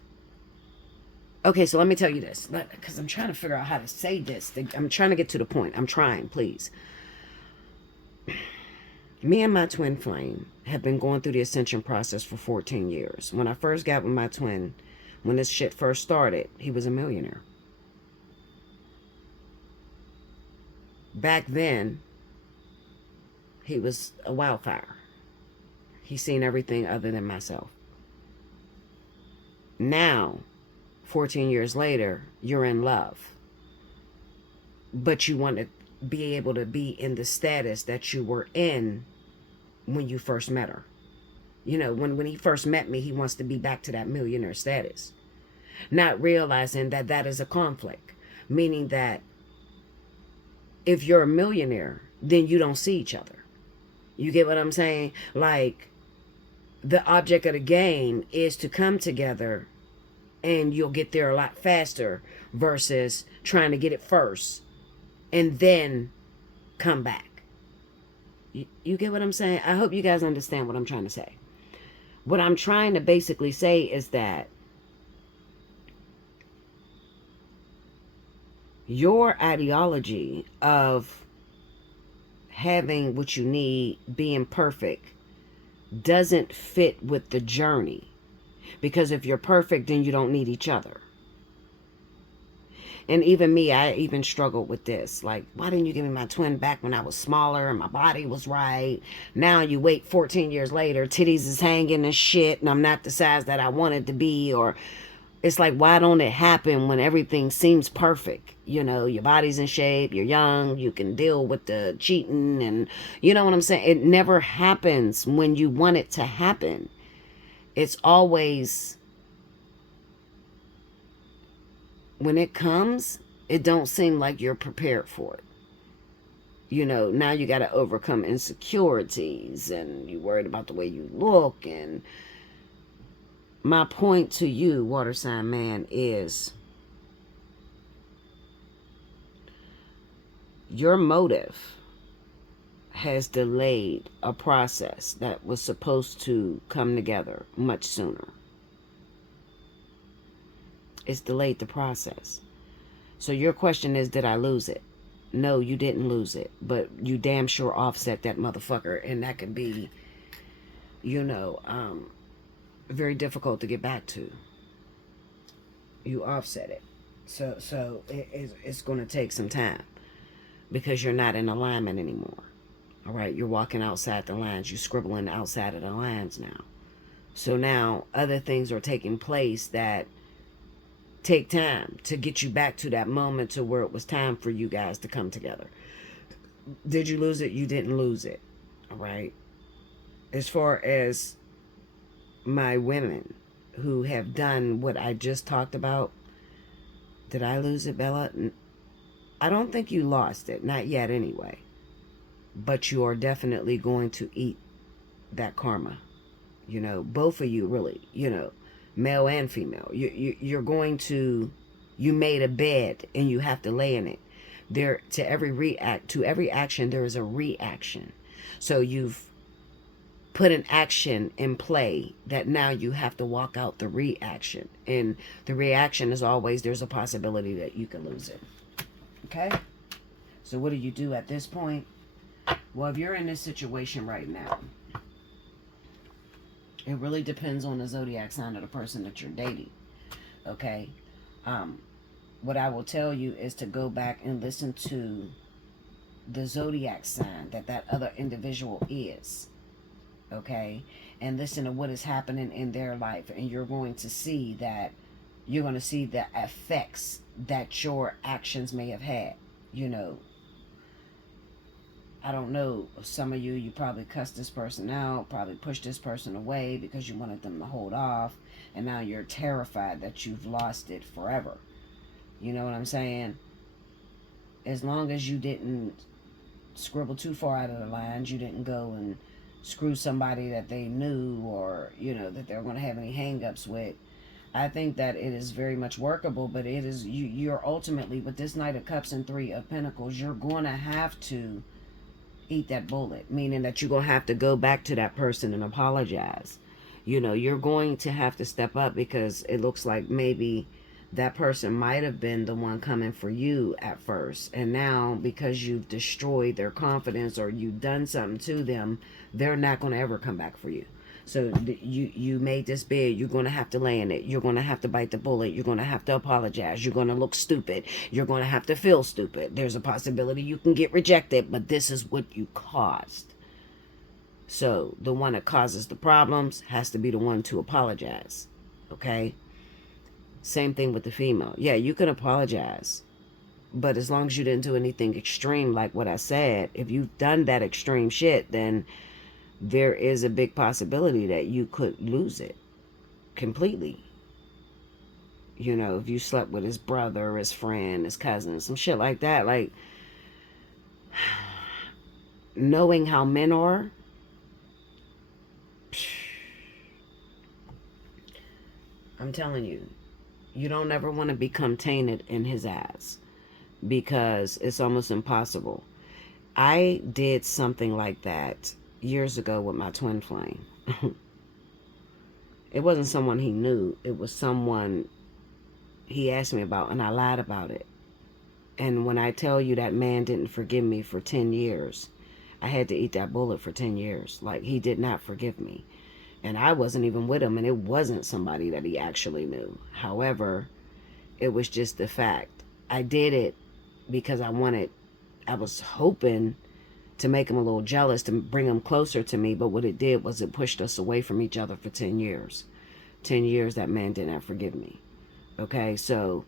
Okay, so let me tell you this, because I'm trying to figure out how to say this. I'm trying to get to the point. I'm trying, please. Me and my twin flame have been going through the ascension process for 14 years. When I first got with my twin, when this shit first started, he was a millionaire. Back then, he was a wildfire. He's seen everything other than myself. Now, 14 years later, you're in love. But you want to be able to be in the status that you were in when you first met her. You know, when he first met me, he wants to be back to that millionaire status. Not realizing that that is a conflict. Meaning that if you're a millionaire, then you don't see each other. You get what I'm saying? Like, the object of the game is to come together and you'll get there a lot faster versus trying to get it first and then come back. You get what I'm saying? I hope you guys understand what I'm trying to say. What I'm trying to basically say is that your ideology of having what you need, being perfect, doesn't fit with the journey. Because if you're perfect, then you don't need each other. And even me, I even struggled with this. Like, why didn't you give me my twin back when I was smaller and my body was right? Now you wait 14 years later, titties is hanging and shit, and I'm not the size that I wanted to be. Or it's like, why don't it happen when everything seems perfect? You know, your body's in shape, you're young, you can deal with the cheating, and you know what I'm saying? It never happens when you want it to happen. It's always, when it comes, it don't seem like you're prepared for it. You know, now you got to overcome insecurities and you worried about the way you look. And my point to you, water sign man, is your motive has delayed a process that was supposed to come together much sooner. It's delayed the process. So your question is, did I lose it? No, you didn't lose it, but you damn sure offset that motherfucker, and that can be, you know, very difficult to get back to. You offset it. So it's going to take some time because you're not in alignment anymore. All right, you're walking outside the lines. You're scribbling outside of the lines now. So now other things are taking place that take time to get you back to that moment to where it was time for you guys to come together. Did you lose it? You didn't lose it. All right. As far as my women who have done what I just talked about, did I lose it, Bella? I don't think you lost it. Not yet anyway. But you are definitely going to eat that karma. You know, both of you really, you know, male and female. You're going to, you made a bed and you have to lay in it. There, to every action, there is a reaction. So you've put an action in play that now you have to walk out the reaction. And the reaction is always, there's a possibility that you can lose it. Okay? So what do you do at this point? Well, if you're in this situation right now, it really depends on the zodiac sign of the person that you're dating. Okay? What I will tell you is to go back and listen to the zodiac sign that other individual is. Okay? And listen to what is happening in their life. And you're going to see the effects that your actions may have had. You know, I don't know, some of you probably cussed this person out, probably pushed this person away because you wanted them to hold off, and now you're terrified that you've lost it forever. You know what I'm saying? As long as you didn't scribble too far out of the lines, you didn't go and screw somebody that they knew or, you know, that they were going to have any hang-ups with, I think that it is very much workable. But it is, you're ultimately, with this Knight of Cups and Three of Pentacles, you're going to have to eat that bullet, meaning that you're going to have to go back to that person and apologize. You know, you're going to have to step up because it looks like maybe that person might have been the one coming for you at first. And now, because you've destroyed their confidence or you've done something to them, they're not going to ever come back for you. So you made this bed. You're going to have to lay in it. You're going to have to bite the bullet. You're going to have to apologize. You're going to look stupid. You're going to have to feel stupid. There's a possibility you can get rejected, but this is what you caused. So the one that causes the problems has to be the one to apologize. Okay? Same thing with the female. Yeah, you can apologize. But as long as you didn't do anything extreme like what I said, if you've done that extreme shit, then there is a big possibility that you could lose it completely. You know, if you slept with his brother, his friend, his cousin, some shit like that. Like, knowing how men are, I'm telling you, you don't ever want to become tainted in his eyes, because it's almost impossible. I did something like that years ago with my twin flame. It wasn't someone he knew. It was someone he asked me about, and I lied about it. And when I tell you that man didn't forgive me for 10 years, I had to eat that bullet for 10 years. Like, he did not forgive me. And I wasn't even with him, and it wasn't somebody that he actually knew. However, it was just the fact. I did it because I was hoping to make him a little jealous, to bring him closer to me. But what it did was it pushed us away from each other for 10 years. 10 years that man did not forgive me. Okay, so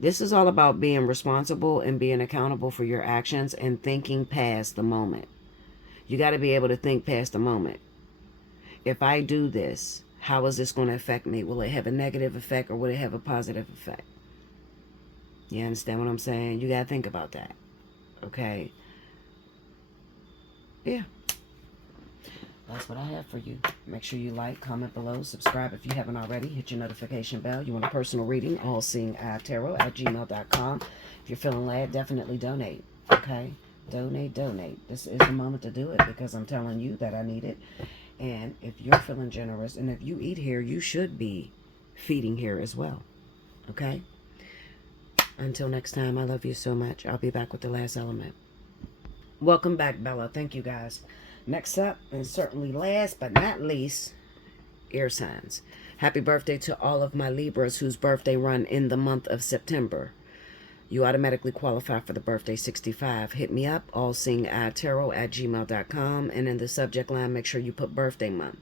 this is all about being responsible and being accountable for your actions and thinking past the moment. You got to be able to think past the moment. If I do this, how is this going to affect me? Will it have a negative effect or will it have a positive effect? You understand what I'm saying? You got to think about that. Okay? Yeah. That's what I have for you. Make sure you like, comment below, subscribe if you haven't already. Hit your notification bell. You want a personal reading? Allseeingeyetarot@gmail.com. If you're feeling glad, definitely donate. Okay? Donate. This is the moment to do it, because I'm telling you that I need it. And if you're feeling generous, and if you eat here, you should be feeding here as well. Okay? Until next time, I love you so much. I'll be back with the last element. Welcome back, Bella. Thank you, guys. Next up, and certainly last but not least, air signs. Happy birthday to all of my Libras whose birthday run in the month of September. You automatically qualify for the birthday 65. Hit me up, allseeingeyetarot@gmail.com, and in the subject line, make sure you put birthday month.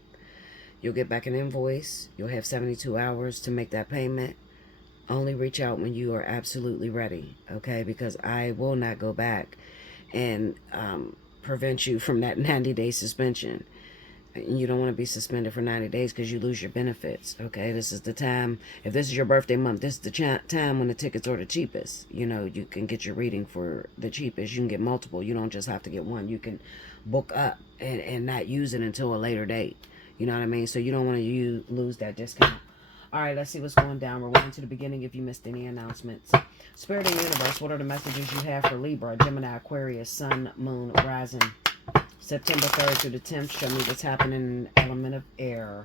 You'll get back an invoice. You'll have 72 hours to make that payment. Only reach out when you are absolutely ready, okay? Because I will not go back and prevent you from that 90-day suspension. You don't want to be suspended for 90 days because you lose your benefits, okay? This is the time. If this is your birthday month, this is the time when the tickets are the cheapest. You know, you can get your reading for the cheapest. You can get multiple. You don't just have to get one. You can book up and not use it until a later date. You know what I mean? So you don't want to lose that discount. All right, let's see what's going down. We're going to the beginning if you missed any announcements. Spirit and Universe, what are the messages you have for Libra, Gemini, Aquarius, Sun, Moon, Rising? September 3rd through the 10th, show me what's happening in the element of air.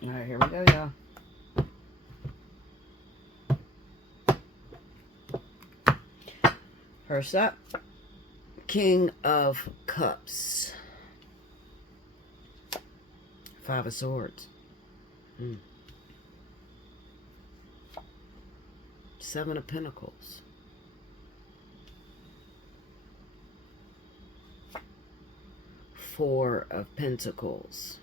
All right, here we go, y'all. First up, King of Cups. 5 of Swords. 7 of Pentacles. 4 of Pentacles.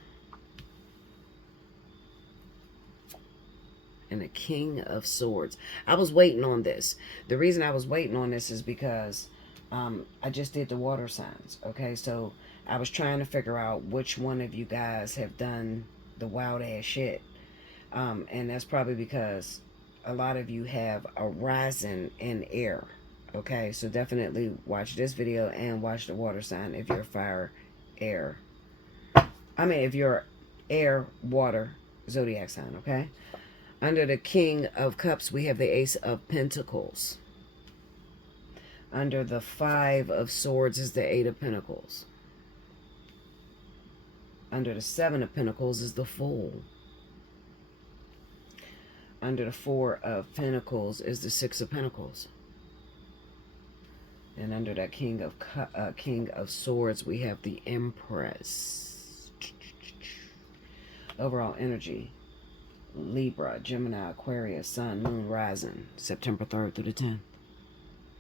And a King of Swords. I was waiting on this. The reason I was waiting on this is because I just did the water signs. Okay, so I was trying to figure out which one of you guys have done the wild ass shit. And that's probably because a lot of you have a rising in air. Okay, so definitely watch this video and watch the water sign if you're fire, air. I mean, if you're air, water, zodiac sign, okay? Under the King of Cups, we have the Ace of Pentacles. Under the Five of Swords is the Eight of Pentacles. Under the Seven of Pentacles is the Fool. Under the Four of Pentacles is the Six of Pentacles. And under that King of Swords, we have the Empress. Overall energy: Libra, Gemini, Aquarius, Sun, Moon, Rising, September 3rd through the 10th.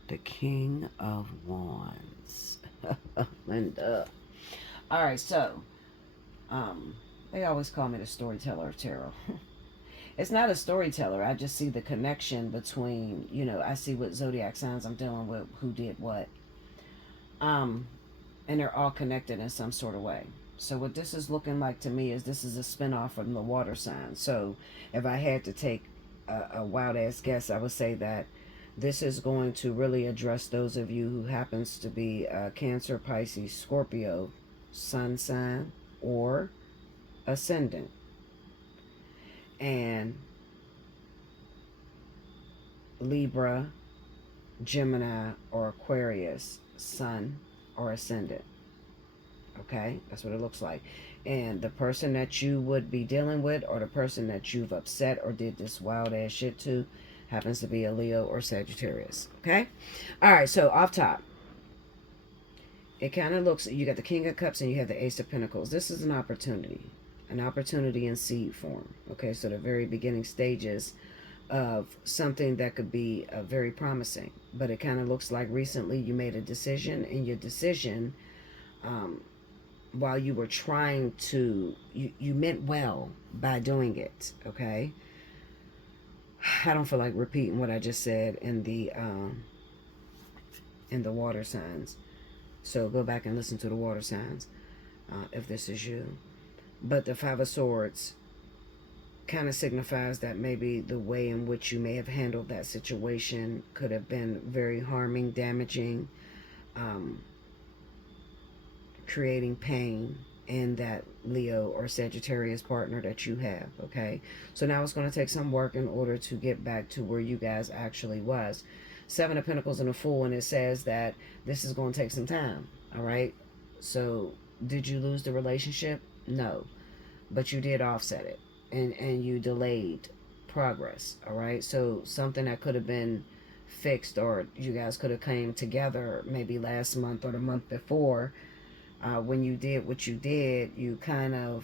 The King of Wands. Linda. All right, so they always call me the storyteller of tarot. It's not a storyteller. I just see the connection between, you know, I see what zodiac signs I'm dealing with, who did what. And they're all connected in some sort of way. So what this is looking like to me is this is a spinoff from the water sign. So if I had to take a wild ass guess, I would say that this is going to really address those of you who happens to be Cancer, Pisces, Scorpio, sun sign, or ascendant. And Libra, Gemini, or Aquarius, sun or ascendant. Okay, that's what it looks like. And the person that you would be dealing with, or the person that you've upset or did this wild ass shit to, happens to be a Leo or Sagittarius. Okay, all right, so off top, it kind of looks, you got the King of Cups and you have the Ace of Pentacles. This is an opportunity in seed form. Okay, so the very beginning stages of something that could be very promising. But it kind of looks like recently you made a decision, and your decision, while you were trying to, you meant well by doing it. Okay, I don't feel like repeating what I just said in the water signs. So go back and listen to the water signs if this is you. But the Five of Swords kind of signifies that maybe the way in which you may have handled that situation could have been very harming, damaging, creating pain in that Leo or Sagittarius partner that you have. Okay, so now it's going to take some work in order to get back to where you guys actually was. Seven of Pentacles and a Fool, and it says that this is going to take some time. All right, so did you lose the relationship? No, but you did offset it, and you delayed progress. All right, so something that could have been fixed, or you guys could have came together maybe last month or the month before, when you did what you did, you kind of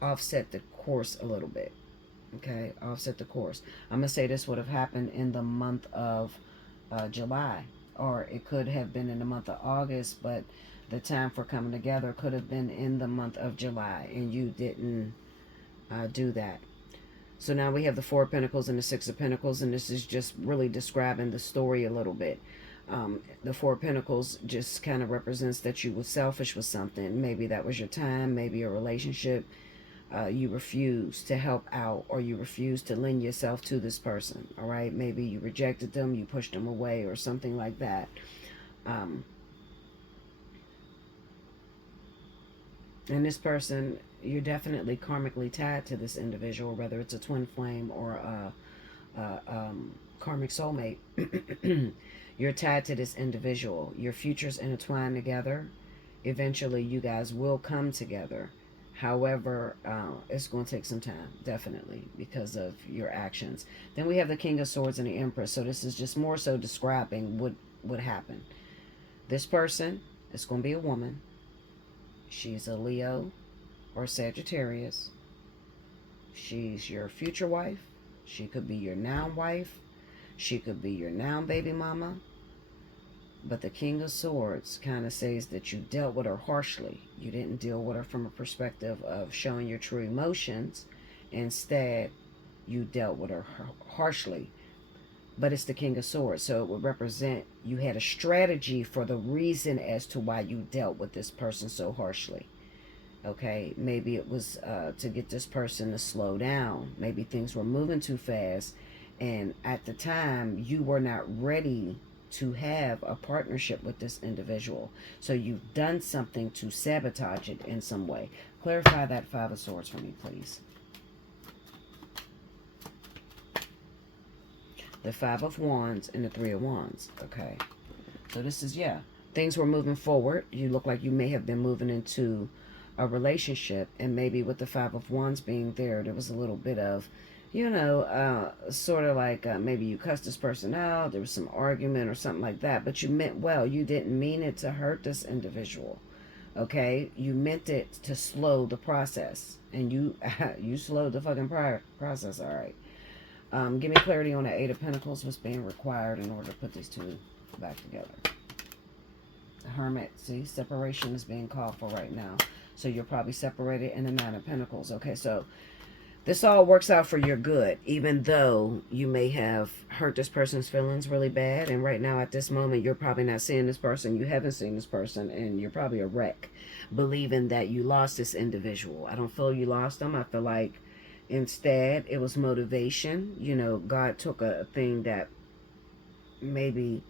offset the course a little bit. Okay, offset the course. I'm gonna say this would have happened in the month of July, or it could have been in the month of August, but the time for coming together could have been in the month of July, and you didn't do that. So now we have the Four of Pentacles and the Six of Pentacles, and this is just really describing the story a little bit. The Four of Pentacles just kind of represents that you were selfish with something. Maybe that was your time, maybe a relationship. You refused to help out, or you refused to lend yourself to this person. All right, maybe you rejected them, you pushed them away, or something like that. And this person, you're definitely karmically tied to this individual, whether it's a twin flame or a karmic soulmate. You're tied to this individual. Your futures intertwine together. Eventually, you guys will come together. However, it's going to take some time, definitely, because of your actions. Then we have the King of Swords and the Empress. So this is just more so describing what would happen. This person is going to be a woman. She's a Leo or Sagittarius. She's your future wife. She could be your now wife. She could be your now baby mama. But the King of Swords kind of says that you dealt with her harshly. You didn't deal with her from a perspective of showing your true emotions. Instead, you dealt with her harshly. But it's the King of Swords, so it would represent you had a strategy for the reason as to why you dealt with this person so harshly. Okay, maybe it was to get this person to slow down. Maybe things were moving too fast, and at the time you were not ready to have a partnership with this individual. So you've done something to sabotage it in some way. Clarify that Five of Swords for me, please. the Five of Wands, and the Three of Wands. Okay. So this is, yeah, things were moving forward. You look like you may have been moving into a relationship, and maybe with the Five of Wands being there, there was a little bit of, sort of like maybe you cussed this person out, there was some argument or something like that, but you meant well. You didn't mean it to hurt this individual, okay? You meant it to slow the process, and you you slowed the fucking process, all right? Give me clarity on the Eight of Pentacles, what's being required in order to put these two back together. The Hermit, see, separation is being called for right now. So you're probably separated in the Nine of Pentacles. Okay, so this all works out for your good, even though you may have hurt this person's feelings really bad. And right now at this moment, you're probably not seeing this person. You haven't seen this person, and you're probably a wreck, believing that you lost this individual. I don't feel you lost them. I feel like instead it was motivation. God took a thing that maybe,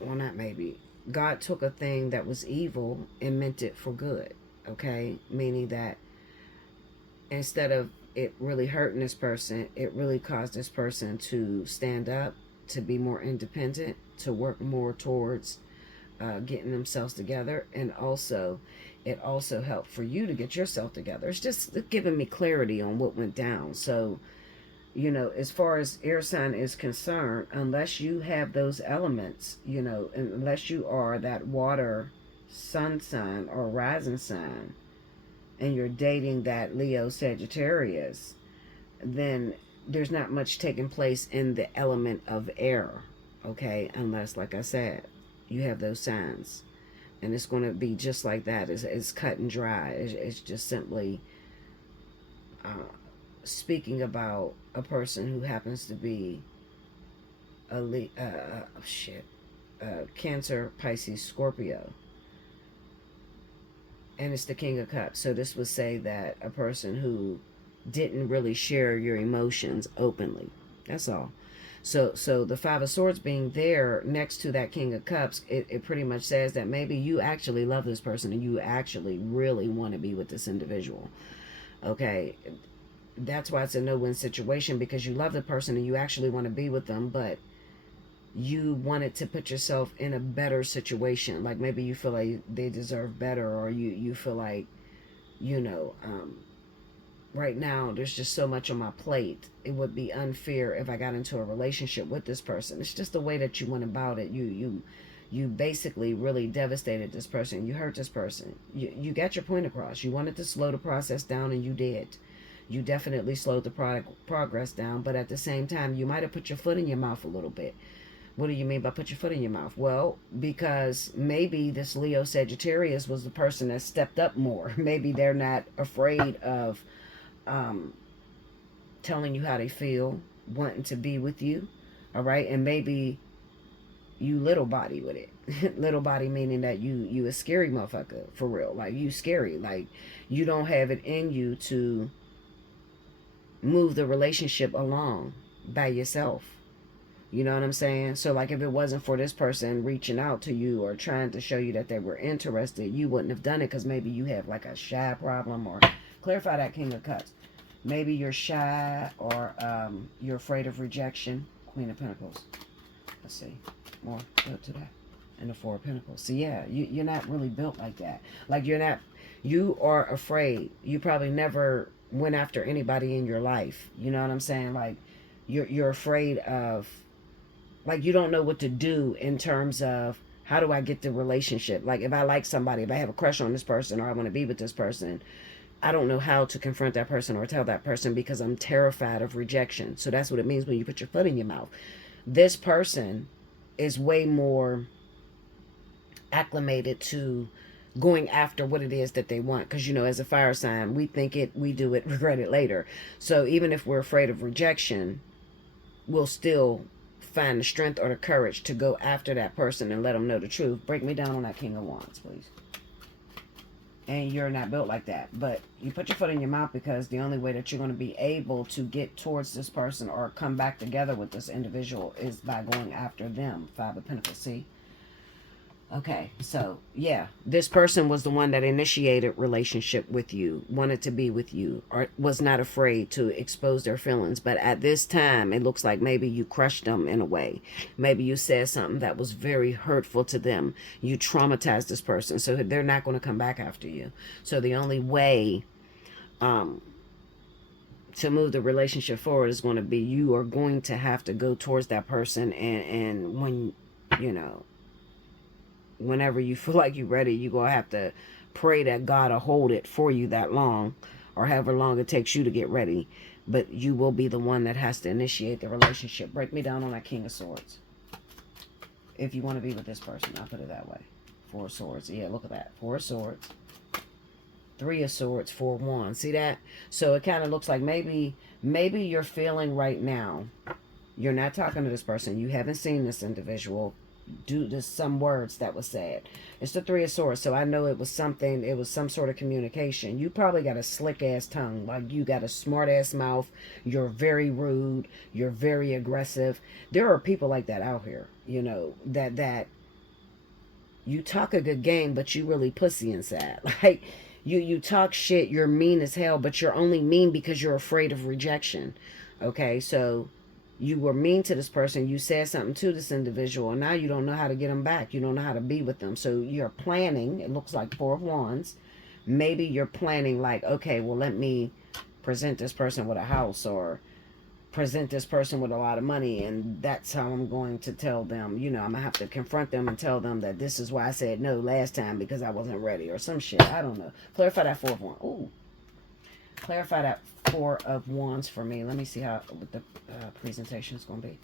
well, not maybe, God took a thing that was evil and meant it for good, okay? Meaning that instead of it really hurting this person, it really caused this person to stand up, to be more independent, to work more towards getting themselves together. And also, it also helped for you to get yourself together. It's just giving me clarity on what went down. So, as far as air sign is concerned, unless you have those elements, unless you are that water sun sign or rising sign, and you're dating that Leo Sagittarius, then there's not much taking place in the element of air, okay? Unless, like I said, you have those signs. And it's going to be just like that. It's cut and dry. It's just simply speaking about a person who happens to be a Cancer, Pisces, Scorpio, and it's the King of Cups. So this would say that a person who didn't really share your emotions openly. That's all. So the Five of Swords being there next to that King of Cups, it pretty much says that maybe you actually love this person and you actually really want to be with this individual. Okay, that's why it's a no-win situation, because you love the person and you actually want to be with them, but you wanted to put yourself in a better situation. Like maybe you feel like they deserve better, or you feel like, right now there's just so much on my plate. It would be unfair if I got into a relationship with this person. It's just the way that you went about it. You basically really devastated this person. You hurt this person. You got your point across. You wanted to slow the process down, and you did. You definitely slowed the progress down, but at the same time, you might have put your foot in your mouth a little bit. What do you mean by put your foot in your mouth? Well, because maybe this Leo Sagittarius was the person that stepped up more. Maybe they're not afraid of telling you how they feel, wanting to be with you, all right? And maybe you little body with it. Little body meaning that you a scary motherfucker, for real. Like, you scary. Like, you don't have it in you to move the relationship along by yourself. You know what I'm saying? So like, if it wasn't for this person reaching out to you or trying to show you that they were interested, you wouldn't have done it, because maybe you have like a shy problem, or clarify that King of Cups. Maybe you're shy, or you're afraid of rejection. Queen of Pentacles. Let's see. More go to that. And the Four of Pentacles. So yeah, you're not really built like that. Like, you are afraid. You probably never went after anybody in your life. You know what I'm saying? Like, you're afraid of, like, you don't know what to do in terms of, how do I get the relationship? Like, if I like somebody, if I have a crush on this person, or I want to be with this person, I don't know how to confront that person or tell that person, because I'm terrified of rejection. So that's what it means when you put your foot in your mouth. This person is way more acclimated to going after what it is that they want, because as a fire sign, we think it, we do it, regret it later. So even if we're afraid of rejection, we'll still find the strength or the courage to go after that person and let them know the truth. Break me down on that King of Wands, please. And you're not built like that, but you put your foot in your mouth, because the only way that you're going to be able to get towards this person or come back together with this individual is by going after them. Five of Pentacles. See, Okay, so yeah, this person was the one that initiated relationship with you, wanted to be with you, or was not afraid to expose their feelings. But at this time, it looks like maybe you crushed them in a way. Maybe you said something that was very hurtful to them. You traumatized this person, so they're not going to come back after you. So the only way um, to move the relationship forward is going to be you are going to have to go towards that person, and when you know whenever you feel like you're ready, you're going to have to pray that God will hold it for you that long, or however long it takes you to get ready. But you will be the one that has to initiate the relationship. Break me down on that King of Swords. If you want to be with this person, I'll put it that way. Four of Swords. Yeah, look at that. Four of Swords. Three of Swords, Four of Wands. See that? So it kind of looks like maybe you're feeling right now, you're not talking to this person. You haven't seen this individual due to some words that was said. It's the Three of Swords, so I know it was something, it was some sort of communication. You probably got a slick ass tongue, like you got a smart ass mouth. You're very rude. You're very aggressive. There are people like that out here, you know, that you talk a good game, but you really pussy inside. Like you talk shit, you're mean as hell, but you're only mean because you're afraid of rejection. Okay, so you were mean to this person, you said something to this individual, and now you don't know how to get them back. You don't know how to be with them. So you're planning, it looks like Four of Wands. Maybe you're planning like, okay, well, let me present this person with a house, or present this person with a lot of money, and that's how I'm going to tell them, you know, I'm gonna have to confront them and tell them that this is why I said no last time, because I wasn't ready, or some shit. I don't know. Clarify that Four of Wands. Ooh. Clarify that Four of Wands for me. Let me see how what the presentation is going to be.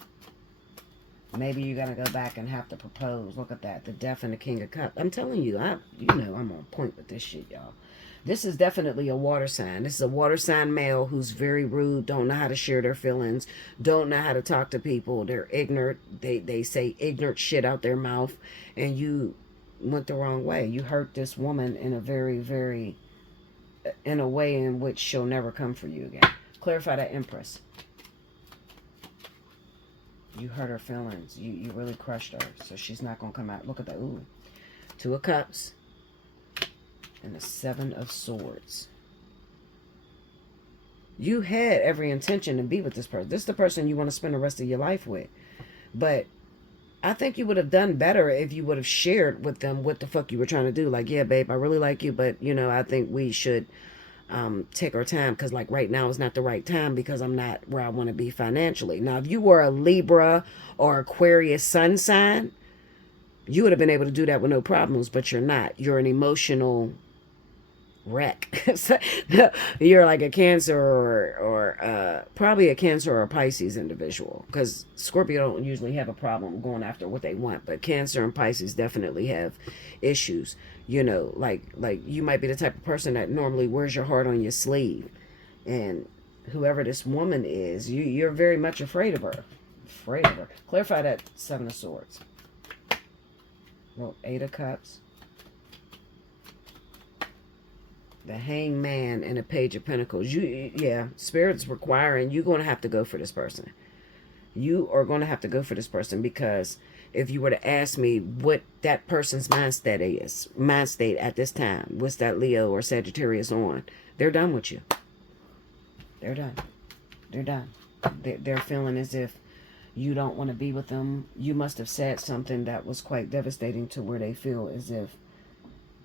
Maybe you're going to go back and have to propose. Look at that. The Death and the King of Cups. I'm telling you, you know I'm on point with this shit, y'all. This is definitely a water sign. This is a water sign male who's very rude, don't know how to share their feelings, don't know how to talk to people. They're ignorant. They say ignorant shit out their mouth, and you went the wrong way. You hurt this woman in a very, very, in a way in which she'll never come for you again. Clarify that Empress. You hurt her feelings. You really crushed her. So she's not going to come out. Look at that. Ooh. Two of Cups. And the Seven of Swords. You had every intention to be with this person. This is the person you want to spend the rest of your life with. But I think you would have done better if you would have shared with them what the fuck you were trying to do. Like, yeah, babe, I really like you, but, you know, I think we should take our time, because like right now is not the right time because I'm not where I want to be financially. Now, if you were a Libra or Aquarius sun sign, you would have been able to do that with no problems, but you're not. You're an emotional wreck. You're like a Cancer or probably a Cancer or a Pisces individual, because Scorpio don't usually have a problem going after what they want, but Cancer and Pisces definitely have issues. You know, like you might be the type of person that normally wears your heart on your sleeve, and whoever this woman is, you're very much afraid of her. Afraid of her. Clarify that Seven of Swords. Well, Eight of Cups. The Hangman and the Page of Pentacles. Yeah, Spirit's requiring you're going to have to go for this person. You are going to have to go for this person, because if you were to ask me what that person's mind state at this time, what's that Leo or Sagittarius on? They're done with you. They're done. They're done. They're feeling as if you don't want to be with them. You must have said something that was quite devastating to where they feel as if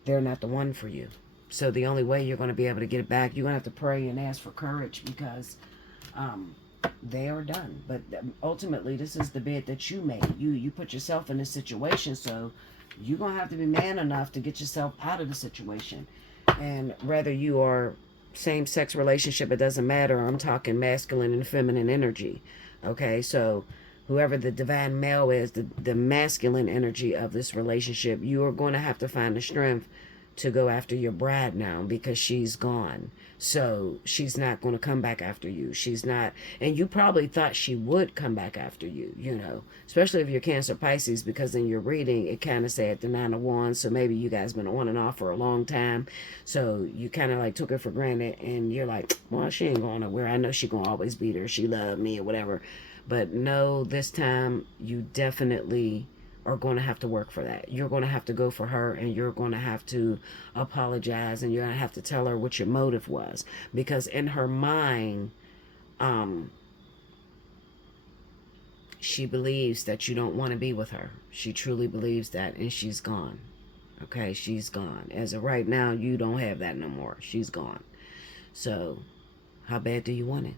they're not the one for you. So the only way you're going to be able to get it back, you're going to have to pray and ask for courage, because they are done. But ultimately, this is the bed that you made. You put yourself in this situation, so you're going to have to be man enough to get yourself out of the situation. And whether you are same-sex relationship, it doesn't matter. I'm talking masculine and feminine energy. Okay, so whoever the divine male is, the masculine energy of this relationship, you are going to have to find the strength to go after your bride now, because she's gone. So she's not going to come back after you. She's not, and you probably thought she would come back after you, you know, especially if you're Cancer Pisces, because in your reading, it kind of said the Nine of Wands. So maybe you guys been on and off for a long time. So you kind of like took it for granted, and you're like, well, she ain't going nowhere. I know she going to always be there. She loved me or whatever. But no, this time you definitely are going to have to work for that. You're going to have to go for her, and you're going to have to apologize, and you're going to have to tell her what your motive was. Because in her mind, she believes that you don't want to be with her. She truly believes that, and she's gone. Okay, she's gone. As of right now, you don't have that no more. She's gone. So, how bad do you want it?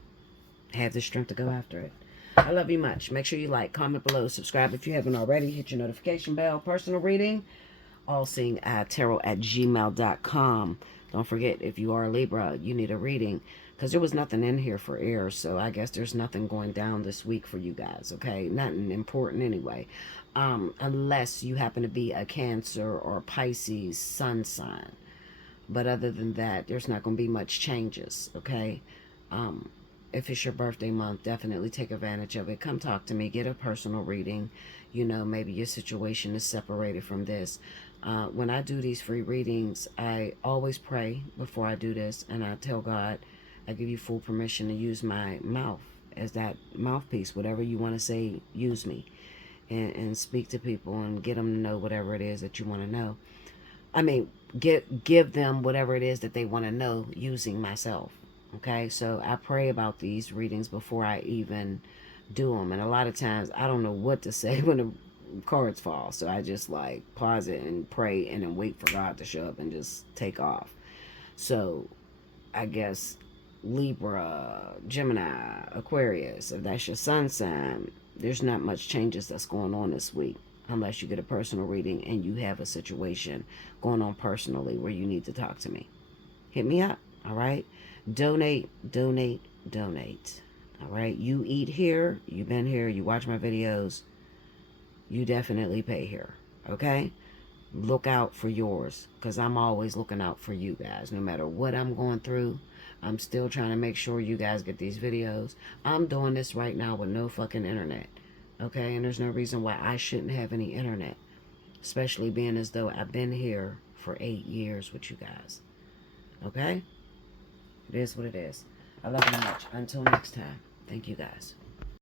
Have the strength to go after it. I love you much. Make sure you like, comment below, subscribe if you haven't already. Hit your notification bell. Personal reading, allseeingeyetarot@gmail.com. Don't forget, if you are a Libra, you need a reading. Because there was nothing in here for air, so I guess there's nothing going down this week for you guys, okay? Nothing important anyway. Unless you happen to be a Cancer or Pisces sun sign. But other than that, there's not going to be much changes, okay? If it's your birthday month, definitely take advantage of it. Come talk to me. Get a personal reading. You know, maybe your situation is separated from this. When I do these free readings, I always pray before I do this, and I tell God, I give you full permission to use my mouth as that mouthpiece. Whatever you want to say, use me. And speak to people and get them to know whatever it is that you want to know. I mean, give them whatever it is that they want to know using myself. Okay, so I pray about these readings before I even do them. And a lot of times I don't know what to say when the cards fall. So I just like pause it and pray and then wait for God to show up and just take off. So I guess Libra, Gemini, Aquarius, if that's your sun sign, there's not much changes that's going on this week. Unless you get a personal reading and you have a situation going on personally where you need to talk to me. Hit me up, all right? Donate, donate, donate. All right? You eat here. You've been here. You watch my videos. You definitely pay here, okay? Look out for yours, because I'm always looking out for you guys. No matter what I'm going through, I'm still trying to make sure you guys get these videos. I'm doing this right now with no fucking internet. Okay, and there's no reason why I shouldn't have any internet. Especially being as though I've been here for 8 years with you guys. Okay? It is what it is. I love you much. Until next time. Thank you guys.